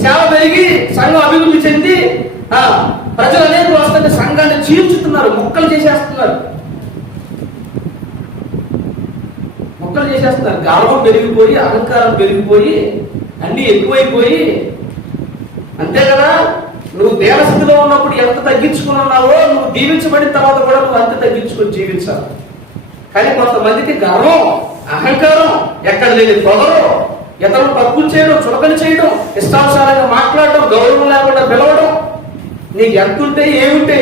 సేవ పెరిగి సంఘం అభివృద్ధి చెంది ప్రజలు అనేక వస్తుంటే సంఘాన్ని చీల్చుతున్నారు, మొక్కలు చేసేస్తున్నారు. గర్వం పెరిగిపోయి, అహంకారం పెరిగిపోయి, అన్ని ఎక్కువైపోయి. అంతే కదా, నువ్వు దేవస్థితిలో ఉన్నప్పుడు ఎంత తగ్గించుకుని ఉన్నావో, నువ్వు దీవించబడిన తర్వాత కూడా నువ్వు అంత తగ్గించుకొని జీవించాలి. కానీ కొంతమందికి గర్వం, అహంకారం, ఎక్కడ లేని పొగరు, ఇతరులు తప్పులు చేయడం, చులకన చేయడం, ఇష్టానుసారంగా మాట్లాడడం, గౌరవం లేకుండా పిలవడం. నీకు ఎంతుంటే ఏముంటే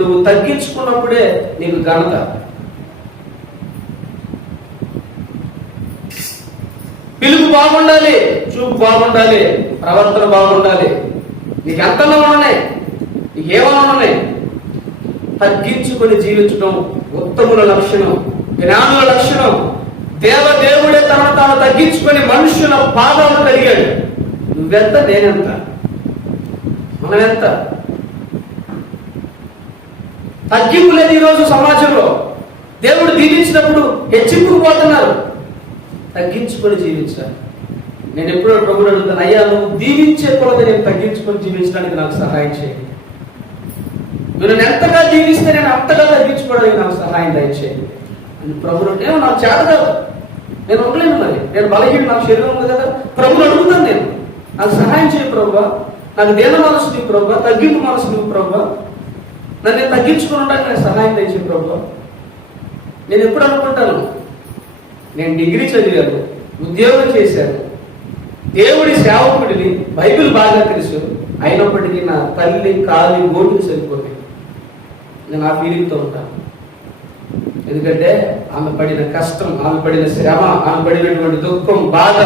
నువ్వు తగ్గించుకున్నప్పుడే నీకు ఘనత. పిలుపు బాగుండాలి, చూపు బాగుండాలి, ప్రవర్తన బాగుండాలి. నీకు ఎంతలో ఉన్నాయి, నీకు ఏమన్నా ఉన్నాయి. తగ్గించుకొని జీవించడం ఉత్తముల లక్షణం, జ్ఞానుల లక్షణం. దేవుడే తనను తాను తగ్గించుకొని మనుషుల పాదాలు కలిగాడు. నువ్వెంత, నేనెంత, మనమెంత? తగ్గింపు లేదు ఈరోజు సమాజంలో. దేవుడు దీవించినప్పుడు హెచ్చింపుకు పోతున్నారు. తగ్గించుకొని జీవించాలి. నేను ఎప్పుడో ప్రభువుని అడుగుతాను, అయ్యా నువ్వు దీవించే కొలది నేను తగ్గించుకొని జీవించడానికి నాకు సహాయం చేయండి. మీరు ఎంతగా జీవిస్తే నేను అంతగా తగ్గించుకోవడానికి నాకు సహాయం దయచేయండి అని ప్రభువుని అంటే, నాకు చేత కాదు, నేను ఉండలేను, మరి నేను బలహీన, నాకు శరీరం ఉంది కదా. ప్రభువుని అడుగుతాను, నేను నాకు సహాయం చేయ ప్రభువా, నాకు దీన మనసు నీవు ప్రభువా, తగ్గింపు మనసు నీవు ప్రభువా, నన్ను నేను తగ్గించుకుని ఉండడానికి నాకు సహాయం దయచేయ ప్రభువా. నేను ఎప్పుడు అనుకుంటాను, నేను డిగ్రీ చదివాను, ఉద్యోగం చేశాను, దేవుడి సేవకుడిని, బైబిల్ బాగా తెలుసు, అయినప్పటికీ నా తల్లి కాలి గోటుకు సరిపోతుంది. నేను ఆ ఫీలింగ్తో ఉంటాను. ఎందుకంటే ఆమె పడిన కష్టం, ఆమె పడిన శ్రమ, ఆమె పడినటువంటి దుఃఖం, బాధ,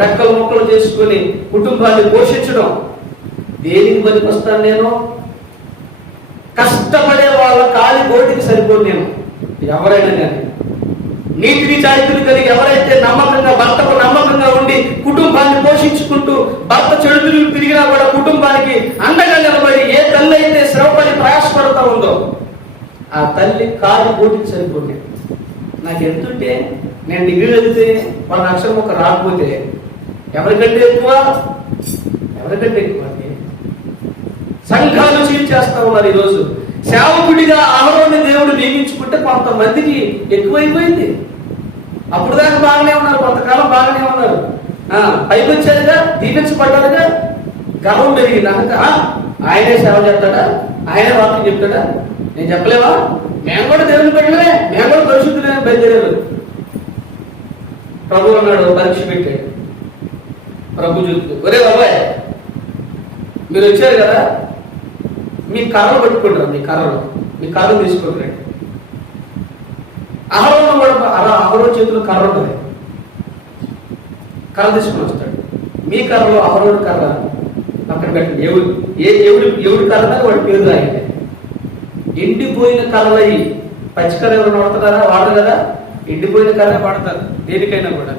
రెక్కలు ముక్కలు చేసుకుని కుటుంబాన్ని పోషించడం దేనికి పనికొస్తాను? నేను కష్టపడే వాళ్ళ కాలి గోటికి సరిపోను. నేను ఎవరైనా కానీ నీతి నిజాయితీలు కలిగి ఎవరైతే నమ్మకంగా భర్తకు నమ్మకంగా ఉండి కుటుంబాన్ని పోషించుకుంటూ భర్త చెడుతులు తిరిగినా కూడా కుటుంబానికి అండగా నిలబడి ఏ తల్లి అయితే శ్రమపడి ప్రయాసపడుతూ ఉందో ఆ తల్లి కాలు పోటీ సరిపోతుంది. నాకు ఎంతుంటే నేను డిగ్రీ చదివితే 1 లక్షల ఒక రాకపోతే ఎవరికంటే ఎక్కువ సంఘాలు చీల్చేస్తా ఉన్నారు. ఈరోజు సేవకుడిగా అహరోను దేవుడు నియమించుకుంటే కొంతమందికి ఎక్కువైపోయింది. అప్పుడు దాకా బాగానే ఉన్నారు, కొంతకాలం బాగానే ఉన్నారు. పైకి వచ్చారుగా, దీపించబడ్డారుగా, గర్వం పెరిగింది. ఆయనే సేవ చేస్తాడా, ఆయనే వాక్యం చెప్తాడా? నేను చెప్పలేవా? మేము కూడా దేవుని పెట్టలే, మేము కూడా పరిశుద్ధులే బయలుదేరారు. ప్రభు అన్నాడు, పరీక్ష పెట్టాడు. ప్రభు చూస్తూ, ఒరే బాబాయ్ మీరు వచ్చారు కదా, మీ కర్రలు పట్టుకుంటారు, మీ కర్రలు తీసుకుంటారండి. అహరోను కూడా అహరోను చేతిలో కర్ర ఉంటుంది, కర్ర తీసుకుని వస్తాడు. మీ కర్రలో అహరోను కర్ర అక్కడ పెట్టండి. ఎవడి కర్ర వాడి పేరు రాయండి. ఎండిపోయిన కర్రలయ్యి పచ్చి కర్ర ఎవరు వాడుతున్నారా? వాడరు కదా, ఎండిపోయిన కర్ర వాడతారు దేనికైనా కూడా.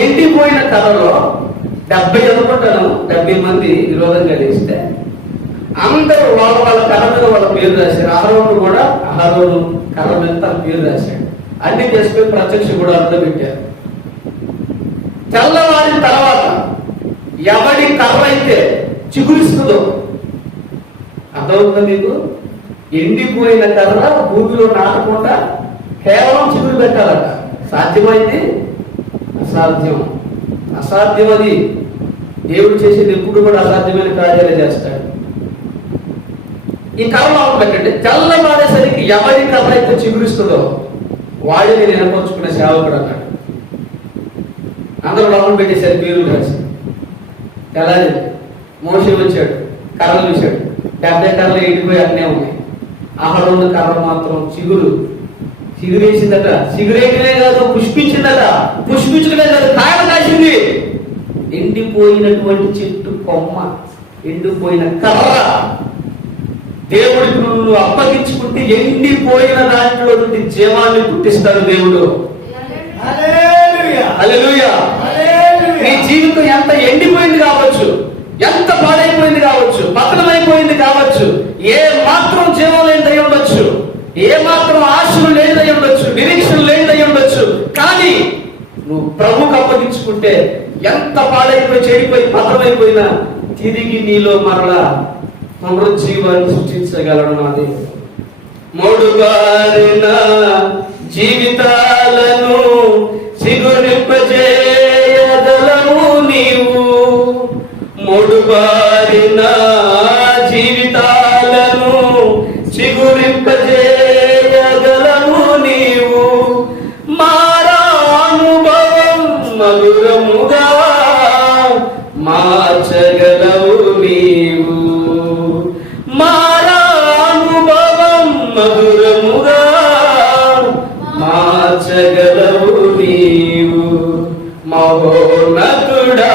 ఎండిపోయిన కర్రలో 70 అనుకుంటాను, 70 మంది విరోధంగా లేస్తే అందరూ వాళ్ళ కర్ర మీద వాళ్ళ పేరు రాశారు. అహరోను కూడా అహరోను కర్ర మీద తన పేరు రాశాడు. అన్ని చేసుకుని ప్రత్యక్ష కూడా అంతా పెట్టారు. తెల్లవారిన తర్వాత ఎవడి కర్ర అయితే చిగురిస్తుందో, అర్థమవుతుందా మీకు? ఎండిపోయిన కర్ర భూమిలో నాటకుండా కేవలం చిగురు పెట్టాలట. సాధ్యమైంది? అసాధ్యం అది. దేవుడు చేసేది ఎప్పుడు కూడా అసాధ్యమైన కార్యాలే చేస్తాడు. ఈ కర్ర లోపల పెట్టండి. తెల్లవారేసరికి ఎవరి కర్ర అయితే చిగురిస్తుందో వాడిని నిలపరుచుకునే సేవకుడు అన్నాడు. అందరూ లోపల పెట్టేసరి పేరు రాసి తెల్లారి మోషే వచ్చాడు, కర్రలు చూశాడు. 70 కర్రలు ఎండిపోయి అన్నీ ఉన్నాయి. అహరోను కర్ర మాత్రం చిగురేసిందట. చిగురేయటమే కాదు, పుష్పించిందట. పుష్పించడమే కాదు, కాయలు కాసింది. ఎండిపోయినటువంటి చెట్టు కొమ్మ, ఎండిపోయిన కర్ర దేవుడికి నువ్వు అప్పగించుకుంటే ఎండిపోయిన దాంట్లో నుండి జీవాన్ని పుట్టిస్తాడు దేవుడు. హల్లెలూయా. నీ జీవితం ఎంత ఎండిపోయింది కావచ్చు, ఎంత పాడైపోయింది కావచ్చు, పతనమైపోయింది కావచ్చు, ఏ మాత్రం జీవం లేనిదై ఉండొచ్చు, ఏ మాత్రం ఆశలు లేనిదై ఉండొచ్చు, నిరీక్షణ లేనిదై ఉండొచ్చు. కానీ నువ్వు ప్రభుకు అప్పగించుకుంటే ఎంత పాడైపోయి చెడిపోయి పతనమైపోయినా తిరిగి నీలో మరలా పునరుజ్జీవాన్ని సృష్టించగలడు నా దేవుడు. మోడుబారిన జీవితాలను చిగురింపజేయగలవు నీవు. మోడుబారిన జీవితాలను చిగురింపజేయగలవు నీవు. మారానుభవం మధురముగా మార్చగలవు నీవు. మారానుభవం మధురముగా మార్చగలవు నీవు. మహోన్నతుడా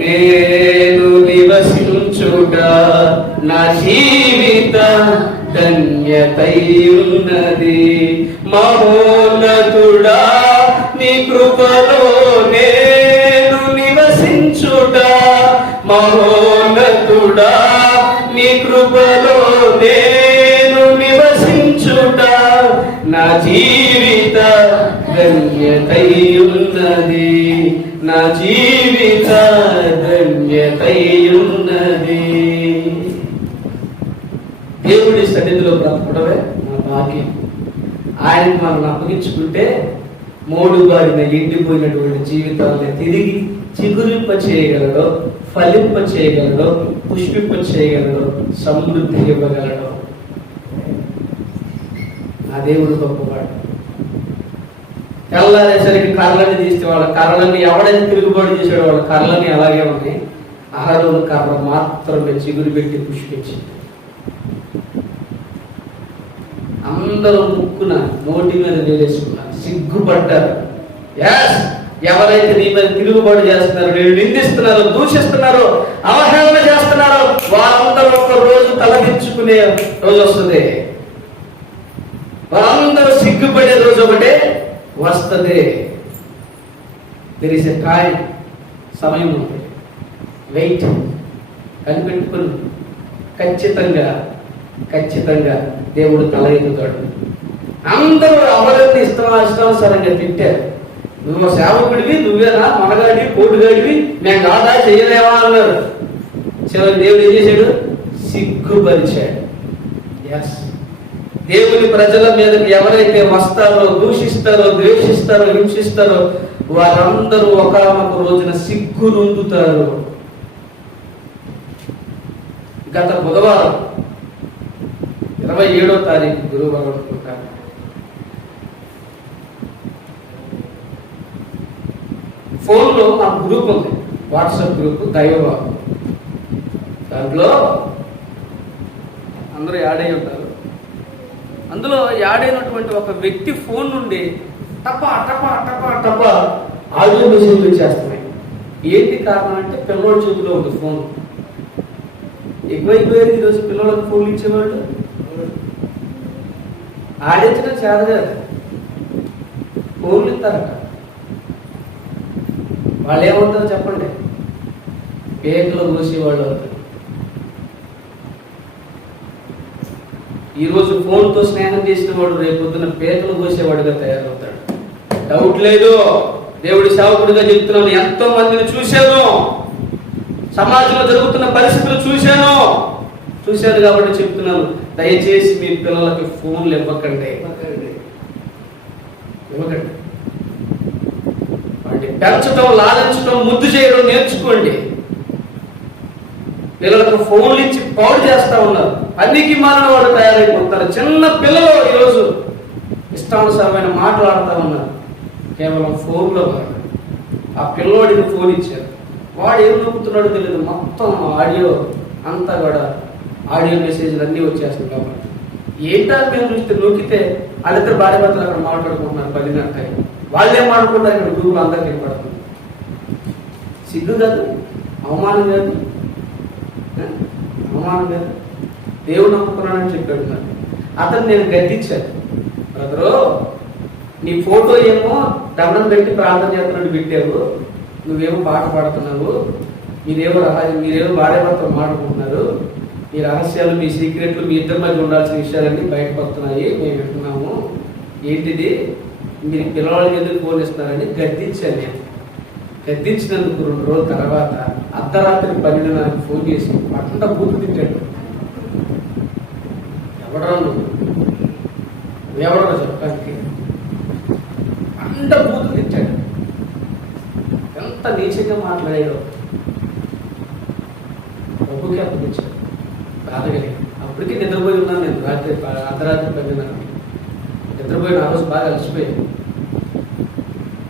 నేను నివసించుట నా జీవిత ధన్యతై ఉన్నది. మహోన్నతుడా నీ కృపలో నేను నివసించుట, మహోన్నతుడా నీ కృపలో నేను నివసించుట నా జీవిత ధన్యతై ఉన్నది. నా జీవిత ధన్యతై ఉన్నది. దేవుడి సన్నిధిలో బ్రతకడమే మన భాగ్యం. ఆయనకు మనం అప్పగించుకుంటే మోడుబారిన ఎండిపోయినటువంటి జీవితాలను తిరిగి చిగురింప చేయగలడు, ఫలింప చేయగలడు, పుష్పింప చేయగలడు, సమృద్ధి ఇవ్వగలడు. ఆ దేవుడు గొప్పవాడు. తెల్లారేసరికి కర్రలని తీస్తే వాళ్ళ కర్రలన్నీ ఎవడైతే తిరుగుబాటు చేశాడో వాళ్ళ కర్రలన్నీ అలాగే ఉన్నాయి. అహరోను కర్ర మాత్రమే చిగురు పెట్టి పుష్పించింది. అందరూ ముక్కున నోటి మీద వేలేసుకున్నారు, సిగ్గుపడ్డారు. ఎవరైతే నీ మీద తిరుగుబాటు చేస్తున్నారో, నేను నిందిస్తున్నారో, దూషిస్తున్నారో, అవహేళన చేస్తున్నారో వారందరూ ఒక రోజు తలదించుకునే రోజు వస్తుంది. వారందరూ సిగ్గుపడే వస్తుంది. దెర్ ఇస్ ఎ టైం, సమయం ఉంది. వెయిట్, కనిపెట్టుకుని ఖచ్చితంగా దేవుడు తల ఎత్తుతాడు. అందరూ అవన్నీ ఇష్టానుసారంగా తిట్టారు. నువ్వు సేవకుడివి, నువ్వేనా మనగాడివి, కోటుగాడివి, మేము కాదా చేయలేవా అన్నారు. చివరి దేవుడు ఏం చేశాడు? సిగ్గుపరిచాడు. ఎస్, దేవుని ప్రజల మీదకి ఎవరైతే వస్తారో, దూషిస్తారో, ద్వేషిస్తారో, హింసిస్తారో వారందరూ ఒకానొక రోజున సిగ్గు నొందుతారు. గత బుధవారం 27వ తారీఖు గురువారం అనుకుంటాను, ఫోన్లో నా గ్రూప్ ఉంది, వాట్సాప్ గ్రూప్ దైవబాబు. దాంట్లో అందరూ యాడ్ అయి ఉంటారు. అందులో యాడ్ అయినటువంటి ఒక వ్యక్తి ఫోన్ నుండి టపా టపా టపా టపా ఆడియో మెసేజ్లు వచ్చేస్తున్నాయి. ఏంటి కారణం అంటే పిల్లవాడి చేతిలో ఉంది ఫోన్. ఎక్కువైపోయేది ఈరోజు పిల్లలకు ఫోన్లు ఇచ్చేవాళ్ళు. ఆడించడం చేత కాదు, ఫోన్లు ఇస్తారట. వాళ్ళు ఏమంటారు చెప్పండి? పేకలు కోసేవాళ్ళు అవుతారు. ఈరోజు ఫోన్తో స్నేహం చేసిన వాడు రేపొద్దున పేకలు కోసేవాడుగా తయారవుతాడు. డౌట్ లేదు. దేవుడి సేవకుడిగా చెప్తున్నాను, ఎంతో మందిని చూశాను, సమాజంలో జరుగుతున్న పరిస్థితులు చూశాను కాబట్టి చెప్తున్నాను, దయచేసి మీ పిల్లలకి ఫోన్లు ఇవ్వకండి. వాటిని పెంచడం, లాలించడం, ముద్దు చేయడం నేర్చుకోండి. పిల్లలకు ఫోన్లు ఇచ్చి పాడు చేస్తా ఉన్నారు. అన్నికి మారిన వాడు తయారైపోతారు. చిన్న పిల్లలు ఈరోజు ఇష్టానుసారమైన మాట్లాడుతూ ఉన్నారు కేవలం ఫోన్లో. ఆ పిల్లోడికి ఫోన్ ఇచ్చారు, వాడు ఏం నొక్కుతున్నాడో తెలియదు. మొత్తం ఆడియో అంతా కూడా ఆడియో మెసేజ్లు అన్నీ వచ్చేస్తాయి. కాబట్టి ఏంటా మేము చూస్తే నొక్కితే వాళ్ళిద్దరు భార్య భర్తలు అక్కడ మాట్లాడుకుంటున్నారు 10 గంటలు. వాళ్ళేం మాట్లాడుకుంటారు ఇక్కడ గ్రూపులు అందరికీ వినపడుతుంది. సిగ్గు కాదు, అవమానం కాదు, అవమానం కాదు. దేవుడు నమ్ముకున్నానని చెప్పాడు. అతను నేను గద్దించాను, బ్రదరు నీ ఫోటో ఏమో దండం పెట్టి ప్రార్థన చేస్తున్నట్టు పెట్టావు, నువ్వేమో పాట పాడుతున్నావు, మీరేమో భార్య భర్తలు మాట్లాడుకుంటున్నారు, మీ రహస్యాలు, మీ సీక్రెట్లు, మీ ఇద్దరి మధ్య ఉండాల్సిన విషయాలన్నీ బయటకు వస్తున్నాయి, మేము వింటున్నాము, ఏంటిది మీరు పిల్లవాళ్ళకి ఎందుకు ఫోన్ ఇస్తున్నారని గద్దించాను. నేను గద్దించినందుకు 2 రోజుల తర్వాత అర్ధరాత్రి 12 నాకు ఫోన్ చేసి పట్ట బూతు తిట్టాడు. ఎవడరా నువ్వెవడరా చెప్పడానికి? అంత బూతు తిట్టాడు. ఎంత నీచంగా మాట్లాడాడో ప్రభుకి అప్పగించాడు. బాధగలి అప్పటికీ నిద్రపోయి ఉన్నాను నేను. అర్ధరాత్రి 12 నిద్రపోయిన ఆ రోజు బాగా అలసిపోయాను.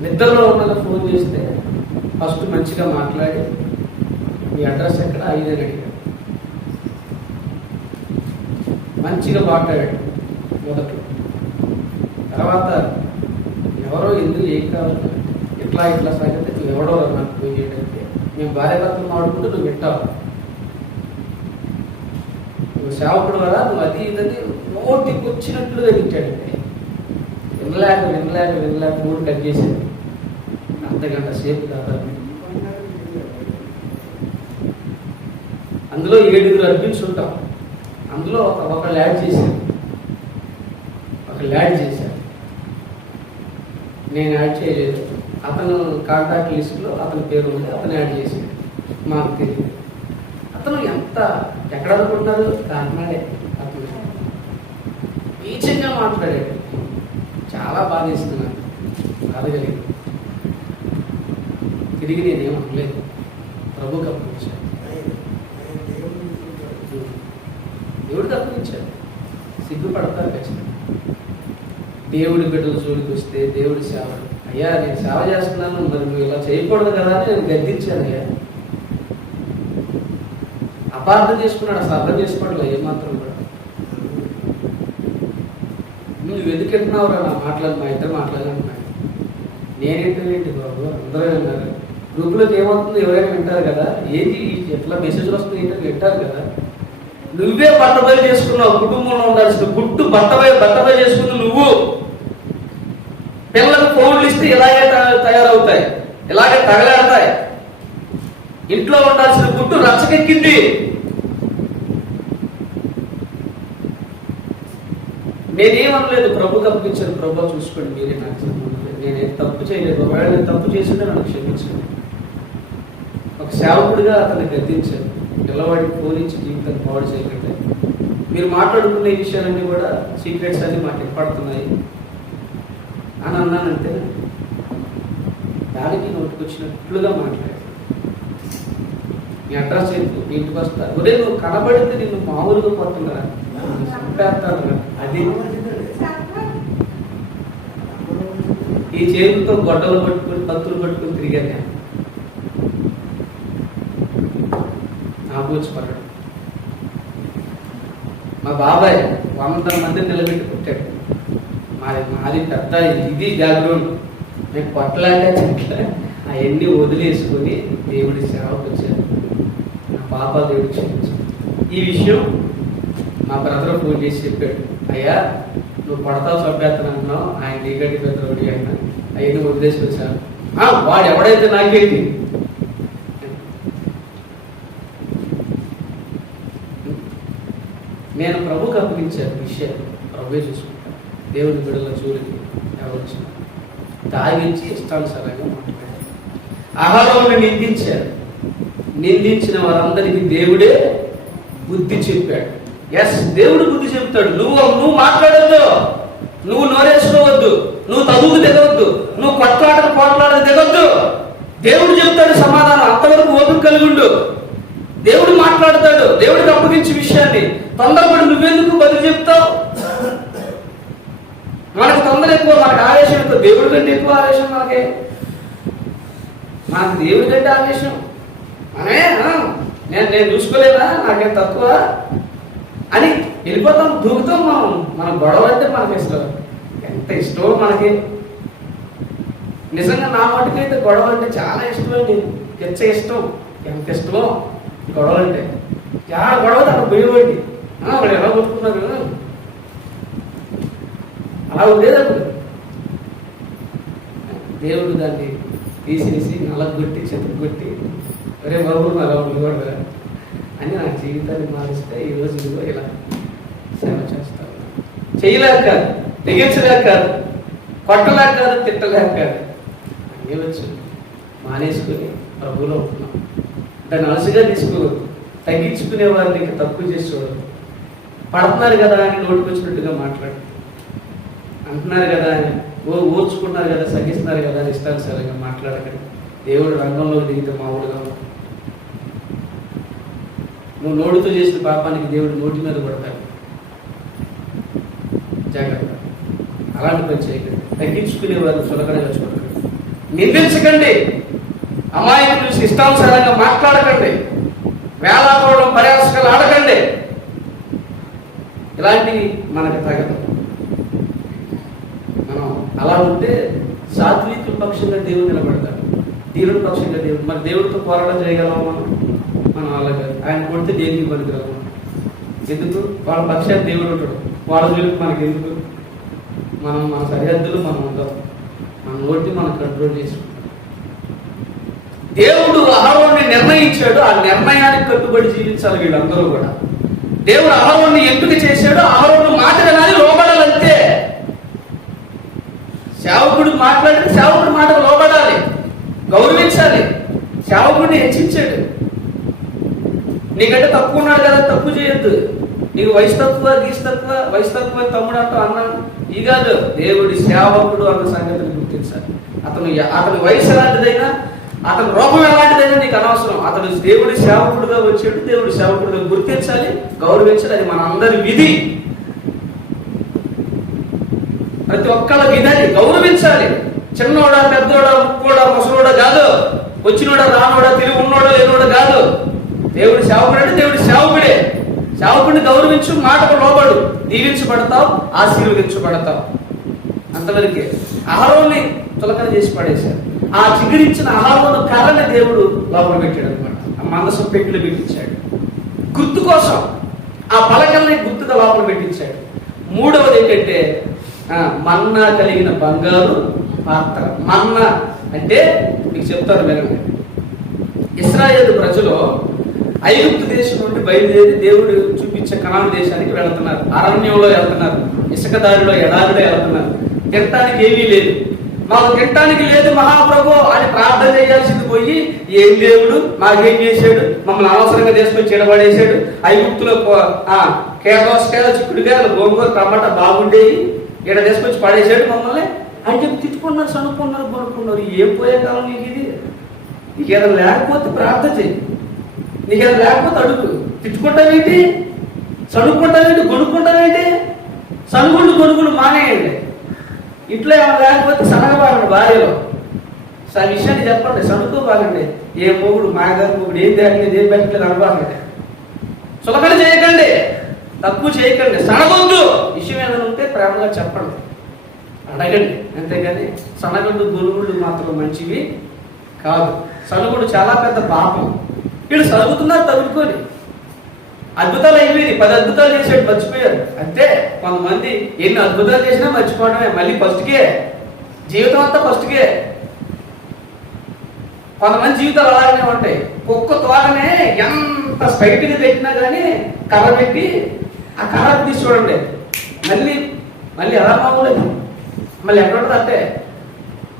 నిద్రలో ఉన్న ఫోన్ చేస్తే ఫస్ట్ మంచిగా మాట్లాడి మీ అడ్రస్ ఎక్కడ 5 అని అడిగాడు. మంచిగా మాట్లాడాడు మొదట్లో. తర్వాత ఎవరో ఎందుకు ఏం కావాలి ఇట్లా సాగితే నువ్వు ఎవడో నాకు ఫోన్ చేయడానికి, మేము భార్య భర్తలు మాడుకుంటూ నువ్వు వింటావు, నువ్వు సేవకుడు కదా, నువ్వు అది ఇదని నోటికి వచ్చినట్లుగా తిట్టాడండి. వినలేక ఫోన్ కట్ చేశాడు. అర్ధగంట సేపు దాదాపు. అందులో 7 అడ్మిన్స్ ఉంటాం. అందులో ఒకళ్ళు యాడ్ చేశారు. నేను యాడ్ చేయలేదు. అతను కాంటాక్ట్ లిస్ట్లో అతని పేరు ఉంది, అతను యాడ్ చేశాడు. మాకు తెలియదు. అతను ఎక్కడ అనుకుంటున్నారు? కాకినాడే. అతను నీచంగా మాట్లాడాడు. చాలా బాధేస్తున్నాను, బాధగలిగింది. తిరిగి నేనేం అనలేదు, ప్రభుకి అప్పగించాను. దేవుడికి అప్పగించాడు. సిగ్గుపడతారు ఖచ్చితంగా. దేవుడి బిడ్డలు జోలికి వస్తే దేవుడి సేవ, అయ్యా నేను సేవ చేస్తున్నాను, మరి నువ్వు ఇలా చేయకూడదు కదా అని నేను గద్దించాను. అయ్యా అపార్థం చేసుకున్నాడు, అసలు అర్థం చేసుకోవట్లే ఏమాత్రం కూడా. నువ్వు ఎందుకు వింటున్నావురా నా మాట్లాడి, మా ఇద్దరు మాట్లాడాలన్నాడు. నేనేంటి బాబు, అందరూ విన్నారు. గ్రూపులోకి ఏమవుతుందో ఎవరైనా వింటారు కదా, ఏది ఎట్లా మెసేజ్లు వస్తుంది ఏంటో వింటారు కదా. నువ్వే బట్టబయలు చేసుకున్నావు. కుటుంబంలో ఉండాల్సిన గుట్టు బట్టబయలు చేసుకున్నావు. నువ్వు పిల్లలకు ఫోన్లు ఇస్తే ఇలాగే తయారవుతాయి, ఇలాగే తగలాడతాయి. ఇంట్లో ఉండాల్సిన గుట్టు రచ్చకెక్కింది. నేనేమనలేదు, ప్రభుకి అప్పగించాను, ప్రభు చూసుకోండి మీరే, నాకు సంబంధం లేదు, నేనేం తప్పు చేయలేదు. ఒకవేళ నేను తప్పు చేసిందే నన్ను క్షమించండి. ఒక సేవకుడిగా అతన్ని గద్దించాను, పిల్లవాడికి ఫోన్ ఇచ్చి జీవితాన్ని పాడు చేయకండి. మీరు మాట్లాడుకునే విషయాలన్నీ కూడా సీక్రెట్స్ అన్ని మాకు ఎప్పడుతున్నాయి అని అన్నానంటే దానికి నోటికొచ్చినట్లుగా మాట్లాడాను. నీ అడ్రస్ చెప్పు, ఇంటికి వస్తా, ఒరే నువ్వు కనబడితే నిన్ను మామూలుగా పోతుందా, చంపేస్తాను. అది ఈ చేతులతో గొడ్డలు పట్టుకుని కత్తులు పట్టుకుని తిరిగాను నేను. నా పూచి పడ్డాడు. మా బాబాయ్ 100 మందిని నిలబెట్టి కొట్టాడు. మాది పెద్ద ఇది బ్యాక్గ్రౌండ్. నేను కొట్టలాంటే చెట్ల అవన్నీ వదిలేసుకొని దేవుడి సేవకు వచ్చాను. నా పాప దేవుడికి క్షమించాను. ఈ విషయం మా బ్రదర్ ఫోన్ చేసి చెప్పాడు, అయ్యా నువ్వు పడతావు చంపేస్తాను అంటున్నావు, ఆయన లీగడ్డి పెద్దోడి ఆయన అవన్నీ వదిలేసి వచ్చాను. వాడు ఎవడైతే నాకేంటి, నేను ప్రభుకి అప్పగించాను విషయాలు, ప్రభువే చూసుకుంటాను. దేవుని బిడ్డల జోలికి ఎవరు వచ్చిన తాగించి ఇష్టానుసారంగా మాట్లాడారు. అహరోనుని నిందించారు. నిందించిన వారందరికీ దేవుడే బుద్ధి చెప్పాడు. ఎస్, దేవుడు బుద్ధి చెప్తాడు. నువ్వు మాట్లాడద్దు, నువ్వు నోరేసుకోవద్దు, నువ్వు తగుకు దిగవద్దు, నువ్వు పోట్లాడకు దిగొద్దు. దేవుడు చెప్తాడు సమాధానం. అంతవరకు ఓపిక కలిగి ఉండు. దేవుడు మాట్లాడతాడు. దేవుడికి అప్పగించే విషయాన్ని తొందరపడి నువ్వెందుకు బదులు చెప్తావు? మనకు తొందర ఎక్కువ, మనకు ఆవేశం ఎక్కువ. దేవుడి కంటే ఎక్కువ ఆవేశం మనకే. మనకు దేవుడి కంటే ఆవేశం అనే నేను చూసుకోలేదా, నాకేం తక్కువ అని వెళ్ళిపోతాం, దూకుతాం. మన గొడవ అంటే మనకి ఇష్టం, ఎంత ఇష్టమో మనకి. నిజంగా నా మటుకైతే గొడవ అంటే చాలా ఇష్టమండి, ఎంత ఇష్టం, ఎంత ఇష్టమో గొడవ అంటే. చాలా గొడవ అక్కడ పోయేవాడి, వాళ్ళు ఎలా కొట్టుకున్నారు అలా ఉండేది. అప్పుడు దేవుడు దాన్ని తీసేసి నలగొట్టి చెత్తగొట్టి, ఒరే బాబు అలా ఉండకూడదు అని నా జీవితాన్ని మారిస్తే ఈరోజు ఇదిగో ఇలా సేవ చేస్తాను. చేయలేక కాదు, తెగించలేక కాదు, కొట్టలేక కాదు, తిట్టలేక కాదు, అన్నీ వచ్చు మానేసుకుని ప్రభువులో ఉంటున్నాం. దాన్ని అలసిగా తీసుకోవద్దు, తగ్గించుకునే వారిని ఇంకా తక్కువ చేసి చూడదు. పడుతున్నారు కదా అని నోటుకొచ్చినట్టుగా మాట్లాడు, అంటున్నారు కదా అని ఓర్చుకున్నారు కదా, సహిస్తున్నారు కదా అని ఇష్టానుసారంగా మాట్లాడకండి. దేవుడు రంగంలో దిగితే మామూలుగా నువ్వు నోటితో చేసిన పాపానికి దేవుడు నోటి మీద కొడతాడు. జాగ్రత్త, అలాంటి పని చేయకండి. తగ్గించుకునే వారు సులకనగా చూడకండి, నిందించకండి, అమాయకులు చూసి ఇష్టానుసారంగా మాట్లాడకండి, వేలాకోవడం పర్యాసకాలు ఆడకండి. ఇలాంటివి మనకు తగదు. మనం అలా ఉంటే సాత్వికుల పక్షంగా దేవుడు నిలబడతాడు, దేవుడి పక్షంగా దేవుడు. మరి దేవుడితో పోరాటం చేయగలమా మనం? అలాగే ఆయన కొడితే దేనికి పనికిరాము. ఎందుకు? వాళ్ళ పక్షాన్ని దేవుడు ఉంటాడు, వాళ్ళ జోలికి మనకి ఎందుకు? మన సరిహద్దులు మనం ఉంటాం, మన నోటిని మనం కంట్రోల్ చేసుకుంటాం. దేవుడు అహరోన్ని నిర్ణయించాడు, ఆ నిర్ణయానికి కట్టుబడి జీవించాలి వీళ్ళందరూ కూడా. దేవుడు అహరోన్ని ఎంపిక చేశాడు, అహరోను మాట వినాలి, లోబడాలంతే. సేవకుడు మాట్లాడితే సేవకుడి మాటకు లోబడాలి, గౌరవించాలి. సేవకుడిని హెచ్చించాడు. నీకంటే తక్కువ ఉన్నాడు కదా, తప్పు చేయొద్దు. నీకు వయసు తక్కువ, గీసు తక్కువ, వయసు తక్కువ తమ్ముడు అంటూ అన్నాను. ఈ కాదు, దేవుడి సేవకుడు అన్న సంగతిని గుర్తించాలి. అతని వయసు ఎలాంటిదైనా, అతని రూపం ఎలాంటిదైనా నీకు అనవసరం. అతను దేవుడి సేవకుడుగా వచ్చాడు, దేవుడి సేవకుడుగా గుర్తించాలి, గౌరవించాలి. అది మన అందరి విధి. ప్రతి ఒక్కళ్ళ విధాన్ని గౌరవించాలి. చిన్నోడా, పెద్దోడా, ముక్కోడా, ముసలోడా కాదు, వచ్చినోడా, రానోడా, తిరిగి ఉన్నోడా, లేనోడా కాదు. దేవుడి సేవకుడు అంటే దేవుడి సేవకుడే. సేవకుడిని గౌరవించు, మాటకు లోబడు, దీవించబడతావు, ఆశీర్వదించబడతావు. అంతవరకే. అహరోన్ని తులకన చేసి పడేశారు. ఆ చిగురించిన అహరోను కర్రని దేవుడు లోపల పెట్టాడు అనమాట. ఆ మందసం పెట్టిలో పెట్టించాడు గుర్తు కోసం. ఆ పలకల్ని గుర్తుగా లోపల పెట్టించాడు. మూడవది ఏంటంటే మన్నా కలిగిన బంగారు పాత్ర. మన్నా అంటే మీకు చెప్తారు వినండి. ఇశ్రాయేలు ప్రజలు ఐగుప్తు దేశం నుండి బయలుదేరి దేవుడు చూపించే కనాను దేశానికి వెళ్తున్నారు. అరణ్యంలో వెళ్తున్నారు, ఇసుక దారిలో ఎడారిలో వెళ్తున్నారు. తినటానికి ఏమీ లేదు. మాకు తినటానికి లేదు మహాప్రభు అని ప్రార్థన చేయాల్సింది పోయి, ఏం దేవుడు మాకేం చేశాడు, మమ్మల్ని అనవసరంగా తీసుకొని చెడబడేశాడు. ఐగుప్తులో కేదోసకాయలు, చిక్కుడుకాయలు, గోంగూర, టమాటా బాగుండేవి, ఇక్కడ తీసుకొచ్చి పడేశాడు మమ్మల్ని అని చెప్పి తిట్టుకున్నారు, చనుక్కున్నారు, కొనుక్కున్నారు. ఏం పోయే కాలం నీకు ఇది? నీకు ఏదైనా లేకపోతే ప్రార్థన చెయ్యి, నీకు ఏదైనా లేకపోతే అడుగు. తిట్టుకుంటావేంటి, చదువుకుంటావేంటి, కొనుక్కుంటావేంటి? సనుగుళ్ళు కొనుక్కులు మానేయండి. ఇంట్లో ఏమైనా లేకపోతే సనగబాగండి భార్యలో. ఆ విషయాన్ని చెప్పండి, సనుకోబాగండి. ఏ మొగుడు మాగారు మొగుడు ఏం తేగలేదు, ఏం పెట్టలేదు అనబాగండి. చులకన చేయకండి, తక్కువ చేయకండి, సనగొద్దు. విషయం ఏదైనా ఉంటే ప్రేమగా చెప్పండి, అడగండి. అంతేగాని సనగళ్ళు గొలుగుళ్ళు మాత్రం మంచివి కాదు. సనుగుడు చాలా పెద్ద పాపం. వీళ్ళు సరుగుతున్నారు తగులుకొని. అద్భుతాలు అయిపోయింది, 10 అద్భుతాలు చేసాడు, మర్చిపోయారు అంతే. కొంతమంది ఎన్ని అద్భుతాలు చేసినా మర్చిపోవడమే, మళ్ళీ ఫస్ట్కే జీవితం అంతా ఫస్ట్కే. కొంతమంది జీవితాలు అలాగనే ఉంటాయి. కుక్క తోటనే ఎంత స్ట్రైట్గా పెట్టినా కానీ కర్ర పెట్టి ఆ కర్ర తీసి చూడండి, మళ్ళీ మళ్ళీ ఎలా బాగోలేదు, మళ్ళీ ఎక్కడ అంటే.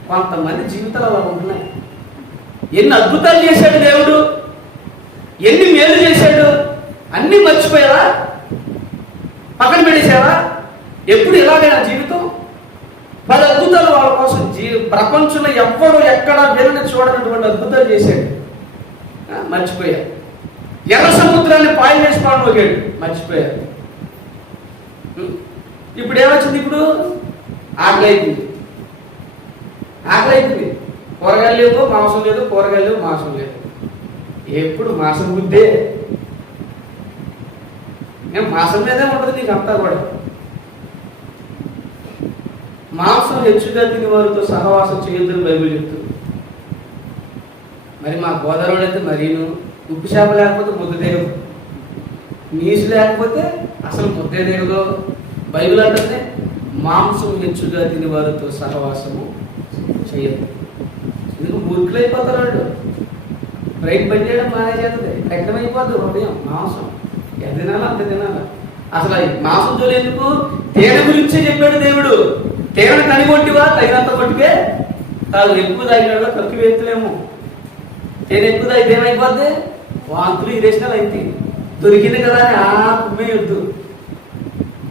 కొంతమంది జీవితాలు అలా ఉంటున్నాయి. ఎన్ని అద్భుతాలు చేశాడు దేవుడు, ఎన్ని మేలు చేశాడు, అన్ని మర్చిపోయారా, పక్కన పెట్టేశారా? ఎప్పుడు ఇలాగైనా జీవితం 10 అద్భుతాలు వాళ్ళ కోసం ప్రపంచంలో ఎవ్వరు ఎక్కడ వినని చూడనటువంటి అద్భుతాలు చేశాడు, మర్చిపోయారు. ఎర్ర సముద్రాన్ని పాయం చేసుకోవడం పోయాడు, మర్చిపోయారు. ఇప్పుడు ఏమొచ్చింది? ఇప్పుడు ఆకలి అయిపోయింది, ఆకలి అయిపోయింది. కూరగాయలు లేవు, మాంసం లేదు, కూరగాయలు లేవు, మాంసం లేదు. ఎప్పుడు మాంసం బుద్ధే, మాంసం మీదే ఉంటుంది నీకు అంతా కూడా. మాంసం హెచ్చుగా తిని వారితో సహవాసం చేయొద్దని బైబిల్ చెప్తుంది. మరి మా గోదావరి అయితే మరీను ఉప్పు చేప లేకపోతే ముద్ద దిగదు, నీసు లేకపోతే అసలు ముద్దే దిగదు. బైబిల్ అంటే మాంసం హెచ్చుగా తిని వారితో సహవాసము చేయదు. ఎందుకు మూర్ఖులు అయిపోతారు వాళ్ళు. బ్రెయిన్ పని చేయడం మానేసేస్తుంది, రక్తమైపోద్ది హృదయం. మాంసం ఎంత తినాలా అంత తినాలా. అసలు మాంసం జోలి ఎందుకు? తేనె గురించే చెప్పాడు దేవుడు. తేనె కనిగొట్టివా తగినంత కొట్టితే కాదు, ఎక్కువ తాగినాడు కక్కి వేస్తలేము. తేనె ఎక్కువ తాగితే ఏమైపోద్ది? వాంతులు ఇరేసినాలు అయితే దొరికింది కదా అని కుమ్మేయొద్దు.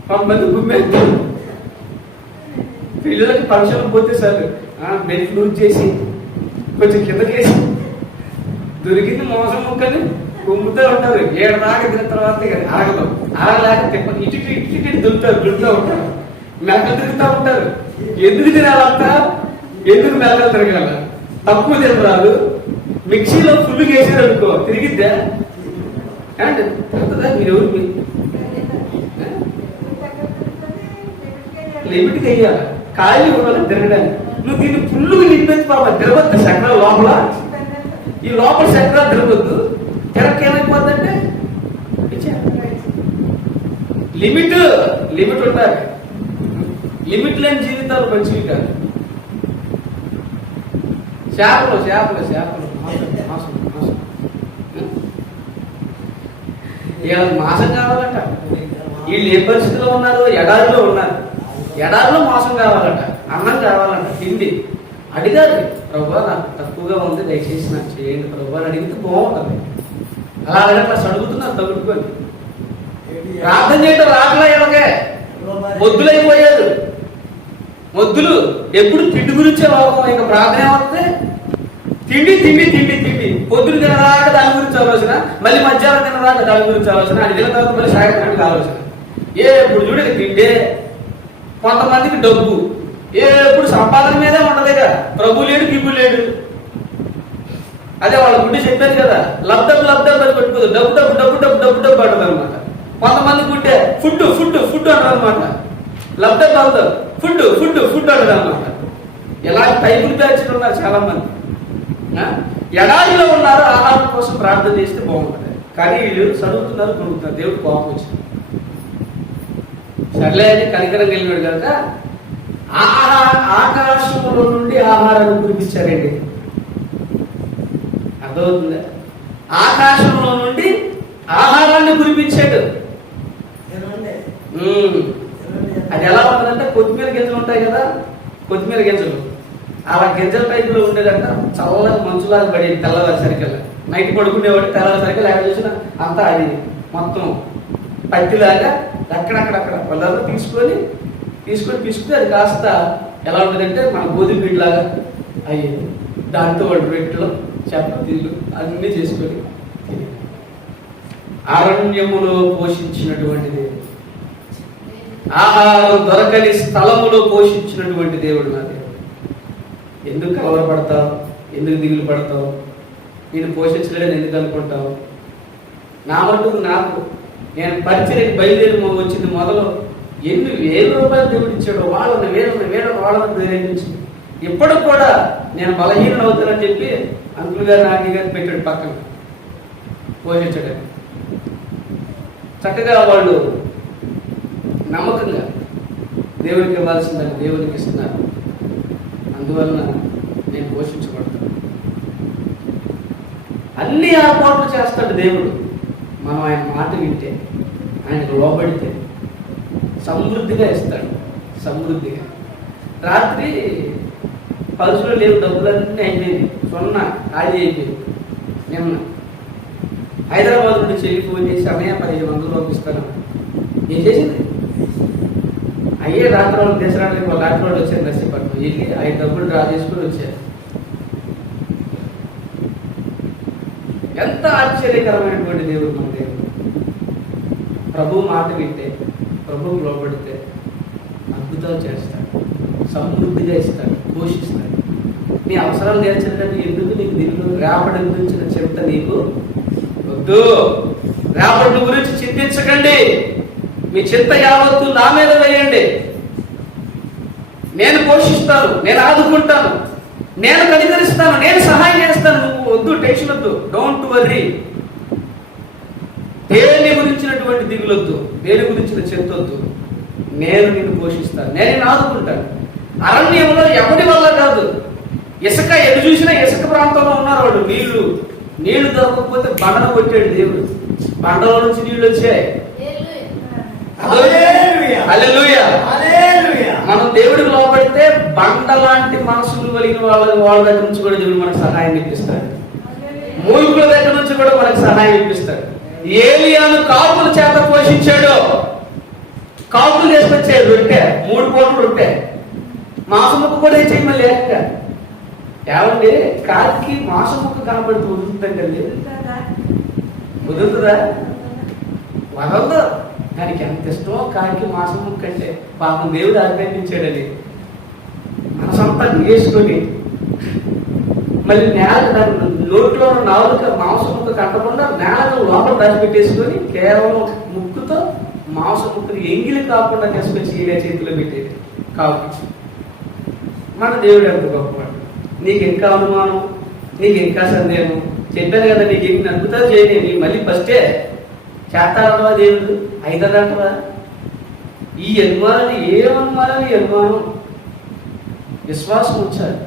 కొంతమంది కుమ్మేయద్దు. పిల్లలకి ఫంక్షన్లు పోతే సార్ బెడ్ లూజ్ చేసి కొంచెం కిందకేసి దొరికింది మోసం ముక్కని కుమ్ముతూ ఉంటారు. 7 దాకా తిన్న తర్వాత ఆగదు, ఆగలేక ఇటు దులుతూ ఉంటారు, మెల్లలు తిరుగుతూ ఉంటారు. ఎందుకు తినాలంతా? ఎందుకు మెల్లలు తిరగాల? తక్కువ తినరాదు. మిక్సీలో ఫుల్ వేసేది అనుకో, తిరిగిద్దా? అంటే తిరుగుతుందా? మీరు ఎవరు లిమిట్గా వేయాలి, ఖాళీ ఉండాలి తిరగడానికి. నువ్వు దీన్ని ఫుల్గా నింపెత్తి పాప తిరగద్దు. చక్రాలు లోపల, ఈ లోపల చక్రాలు తిరగద్దు. తిరగ ఏమైపోద్దంటే లిమిట్ ఉండాలి. లిమిట్ లేని జీవితాలు మంచివి కాదు. చేపలు వీళ్ళకి మాసం కావాలట. వీళ్ళు ఏ పరిస్థితిలో ఉన్నారు? ఎడారిలో ఉన్నారు. ఎడారిలో మాసం కావాలట, అన్నం కావాలంట, తిండి. అడిగారు, ప్రభా నాకు తక్కువగా ఉంది, దయచేసి నాకు చేయండి ప్రభా అని అడిగితే బాగుంటుంది. అలా అడగట్లా అడుగుతున్నారు తగులుకొని. ప్రార్థన చేయటం రాకలా ఇలాగే మొద్దులైపోయారు. మొద్దులు ఎప్పుడు తిండి గురించే వాళ్ళం. ఇంకా ప్రార్థన ఏమవుతుంది? తిండి తిండి తిండి తిండి. పొద్దున తినరాక దాని గురించి ఆలోచన, మళ్ళీ మధ్యాహ్నం తినరాక దాని గురించి ఆలోచన, అది తిన తర్వాత మళ్ళీ సాయంత్రానికి ఆలోచన. ఎప్పుడు చూడక తిండే. కొంతమందికి డబ్బు, ఎప్పుడు సంపాదన మీదే ఉండదుగా. ప్రభు లేడు, గిబ్బు లేడు. అదే వాళ్ళ గుడ్డి చెప్పారు కదా, లబ్ధం అని పెట్టుకోదు. డబ్బు డబ్బు డబ్బు డబ్బు డబ్బు డబ్బు అంటది అనమాట. కొంతమంది గుడ్డే ఫుడ్ ఫుడ్ ఫుడ్ అంటారు అనమాట. లబ్ధం ఫుడ్ ఫుడ్ ఫుడ్ అంటది అనమాట. ఎలాంటి టైపులు బ్యాచ్లు ఉన్నారు చాలా మంది. ఎడారిలో ఉన్నారు, ఆహారం కోసం ప్రార్థన చేస్తే బాగుంటుంది. కానీ వీళ్ళు చదువుతున్నారు, కొనుక్కున్నారు. దేవుడు కోపం వచ్చింది. సర్లే అని కనికరం వెళ్ళినాడు కనుక ఆకాశంలో నుండి ఆహారాన్ని కురిపించారండి. అర్థమవుతుందా? ఆకాశంలో నుండి ఆహారాన్ని కురిపించాడు. అది ఎలా ఉంటుందంటే కొత్తిమీర గింజలు ఉంటాయి కదా, కొత్తిమీర గింజలు అలా గింజల టైపులో ఉండేదంట. చల్లగా మంచులాగా పడేది తెల్లవారి సరికల్లా. నైట్ పడుకునేవాడు, తెల్లవారి సరికల్లా ఎక్కడ చూసినా అంతా అది మొత్తం పత్తిలాగా అక్కడక్కడక్కడ వాళ్ళంతా తీసుకుని అది కాస్త ఎలా ఉంటుందంటే మన గోధుమ పిండిలాగా అయ్యేది. దాంతో వాడు రొట్టెలు చపాతీలు అన్నీ చేసుకొని అరణ్యములో పోషించినటువంటి దేవుడు, ఆహారం దొరకని స్థలములో పోషించినటువంటి దేవుడు నా దేవుడు. ఎందుకు కలవరపడతావు? ఎందుకు దిగులు పడతావు? నేను పోషించలేదని ఎందుకు అనుకుంటావు? నా మటుకు నాకు నేను పరిచయకి బయలుదేరి వచ్చింది మొదలు ఎన్ని వేల రూపాయలు దేవుడు ఇచ్చాడు. వాళ్ళని ప్రేరేపించి ఇప్పటికి కూడా నేను బలహీనం అవుతానని చెప్పి అంకుల్ గారు నాని గారు పెట్టాడు పక్కన పోషించడానికి. చక్కగా వాళ్ళు నమ్మకంగా దేవునికి ఇవ్వాల్సిందని దేవునికి ఇస్తున్నారు. అందువలన నేను పోషించబడతాను. అన్ని ఏర్పాట్లు చేస్తాడు దేవుడు. మనం ఆయన మాట వింటే, ఆయనకు లోబడితే సమృద్ధిగా ఇస్తాడు. సమృద్ధిగా. రాత్రి పలుసులో లేవు, డబ్బులన్నీ అయిపోయింది, సొన్న ఖాళీ అయిపోయింది. నిన్న హైదరాబాద్ నుండి చెల్లి ఫోన్ చేసి అన్నయ్య 1500 పంపిస్తాను. ఏం చేసింది? అయ్యే రాత్రి వాళ్ళు దేశరానికి వాళ్ళు రాత్రి వాళ్ళు వచ్చారు. నర్సీపట్నం వెళ్ళి 5 డబ్బులు డ్రా చేసుకుని వచ్చారు. ఎంత ఆశ్చర్యకరమైనటువంటి దేవుడు మన దేవుడు. ప్రభు మాట వింటే, ప్రభువు లోబడితే అద్భుతాలు చేస్తాడు, సమృద్ధిగా ఇస్తాడు, పోషిస్తాడు. నీ అవసరాలు తీర్చడానికి ఎందుకు నీకు దీనిలో రేపటి గురించిన చింత నీకు వద్దు. రేపటి గురించి చింతించకండి. మీ చింత యావత్తు నా మీద వేయండి. నేను పోషిస్తాను, నేను ఆదుకుంటాను, నేను కనికరిస్తాను, నేను సహాయం చేస్తాను. నువ్వు వద్దు, టెన్షన్ వద్దు, డోంట్ వర్రీ. దేని గురించినటువంటి దిగులొద్దు, దేని గురించిన చింతొద్దు. నేను నిన్ను పోషిస్తాను, నేను నిన్ను ఆదుకుంటాను. అరణ్యంలో ఎవరి వల్ల కాదు. ఇసుక ఎటు చూసినా ఇసుక ప్రాంతంలో ఉన్నారు వాళ్ళు. నీళ్లు దొరకకపోతే బండను కొట్టాడు దేవుడు. బండలో నుంచి నీళ్లు వచ్చాయి. మనం దేవుడికి లోపడితే బండ లాంటి మనసులు కలిగిన వాళ్ళ దగ్గర నుంచి కూడా దేవుడు మనకు సహాయం ఇప్పిస్తాడు. మూలుగుల దగ్గర నుంచి కూడా మనకు సహాయం ఇప్పిస్తాడు. ఏలియాను కాపుల చేత పోషించాడు. కాపులు చేసుకొచ్చాడు. రొట్టె 3 పూటలు రొట్టె, మాంసం ముక్క కూడా చేయమని లేక. ఏమండి, కాకి మాంసం ముక్క కనబడుతూ వదులుతుందండి. వదులుతుందా? వదలదు. దానికి ఎంత ఇష్టమో కాకి మాంసం ముక్క అంటే. పాపం దేవుడు ఆజ్ఞాపించాడని మనసంతా వేసుకొని మళ్ళీ నేల నోట్లో నాలుక మాంసం ముక్క కట్టకుండా నేలకు లోపల దాచిపెట్టేసుకొని కేవలం ముక్కుతో మాంసం ముక్కలు ఎంగిలి కాకుండా తీసుకొచ్చి ఈయన చేతిలో పెట్టేది కాకి. మన దేవుడు ఎంత గొప్పవాడు. నీకు ఇంకా అనుమానం, నీకు ఇంకా సందేహం. చెప్పాను కదా, నీకు ఎన్ని అద్భుతాలు చేయని. నీ మళ్ళీ ఫస్టే చేస్తాడంటవా దేవుడు? అయితదంటవా? ఈ అనుమానాన్ని ఏమనుమానాన్ని అనుమానం విశ్వాసం వచ్చారు.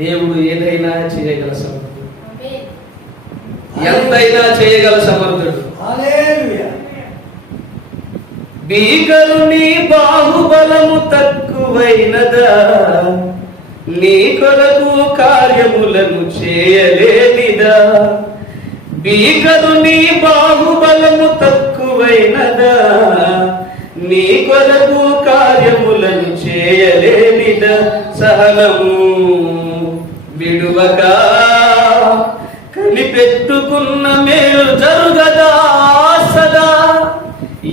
దేవుడు ఏదైనా చేయగల సమర్థుడు, ఎంతైనా చేయగల సమర్థుడు. భీకరుని బాహుబలము తక్కువైనదా, నీ కొరకు కార్యములను చేయలేనిదా. భీకరుని బాహుబలము తక్కువైనదా, నీ కొరకు కార్యములను చేయలేనిదా. సహనము విడువక కనిపెట్టుకున్న మేలు జరుగదా సదా.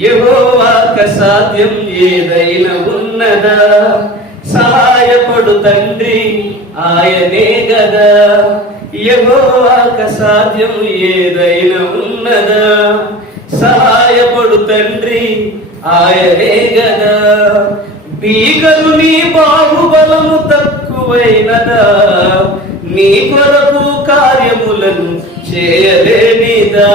యెహోవాకు సాధ్యం ఏదైనా ఉన్నదా. సహాయపడు తండ్రి ఆయనే గదా. యెహోవాకు సాధ్యం ఏదైనా ఉన్నదా. సహాయపడు తండ్రి ఆయనే గదా. భీకరుని బాహుబలము తక్కువైనదా, నీ కొరకు కార్యములను చేయలేనిదా.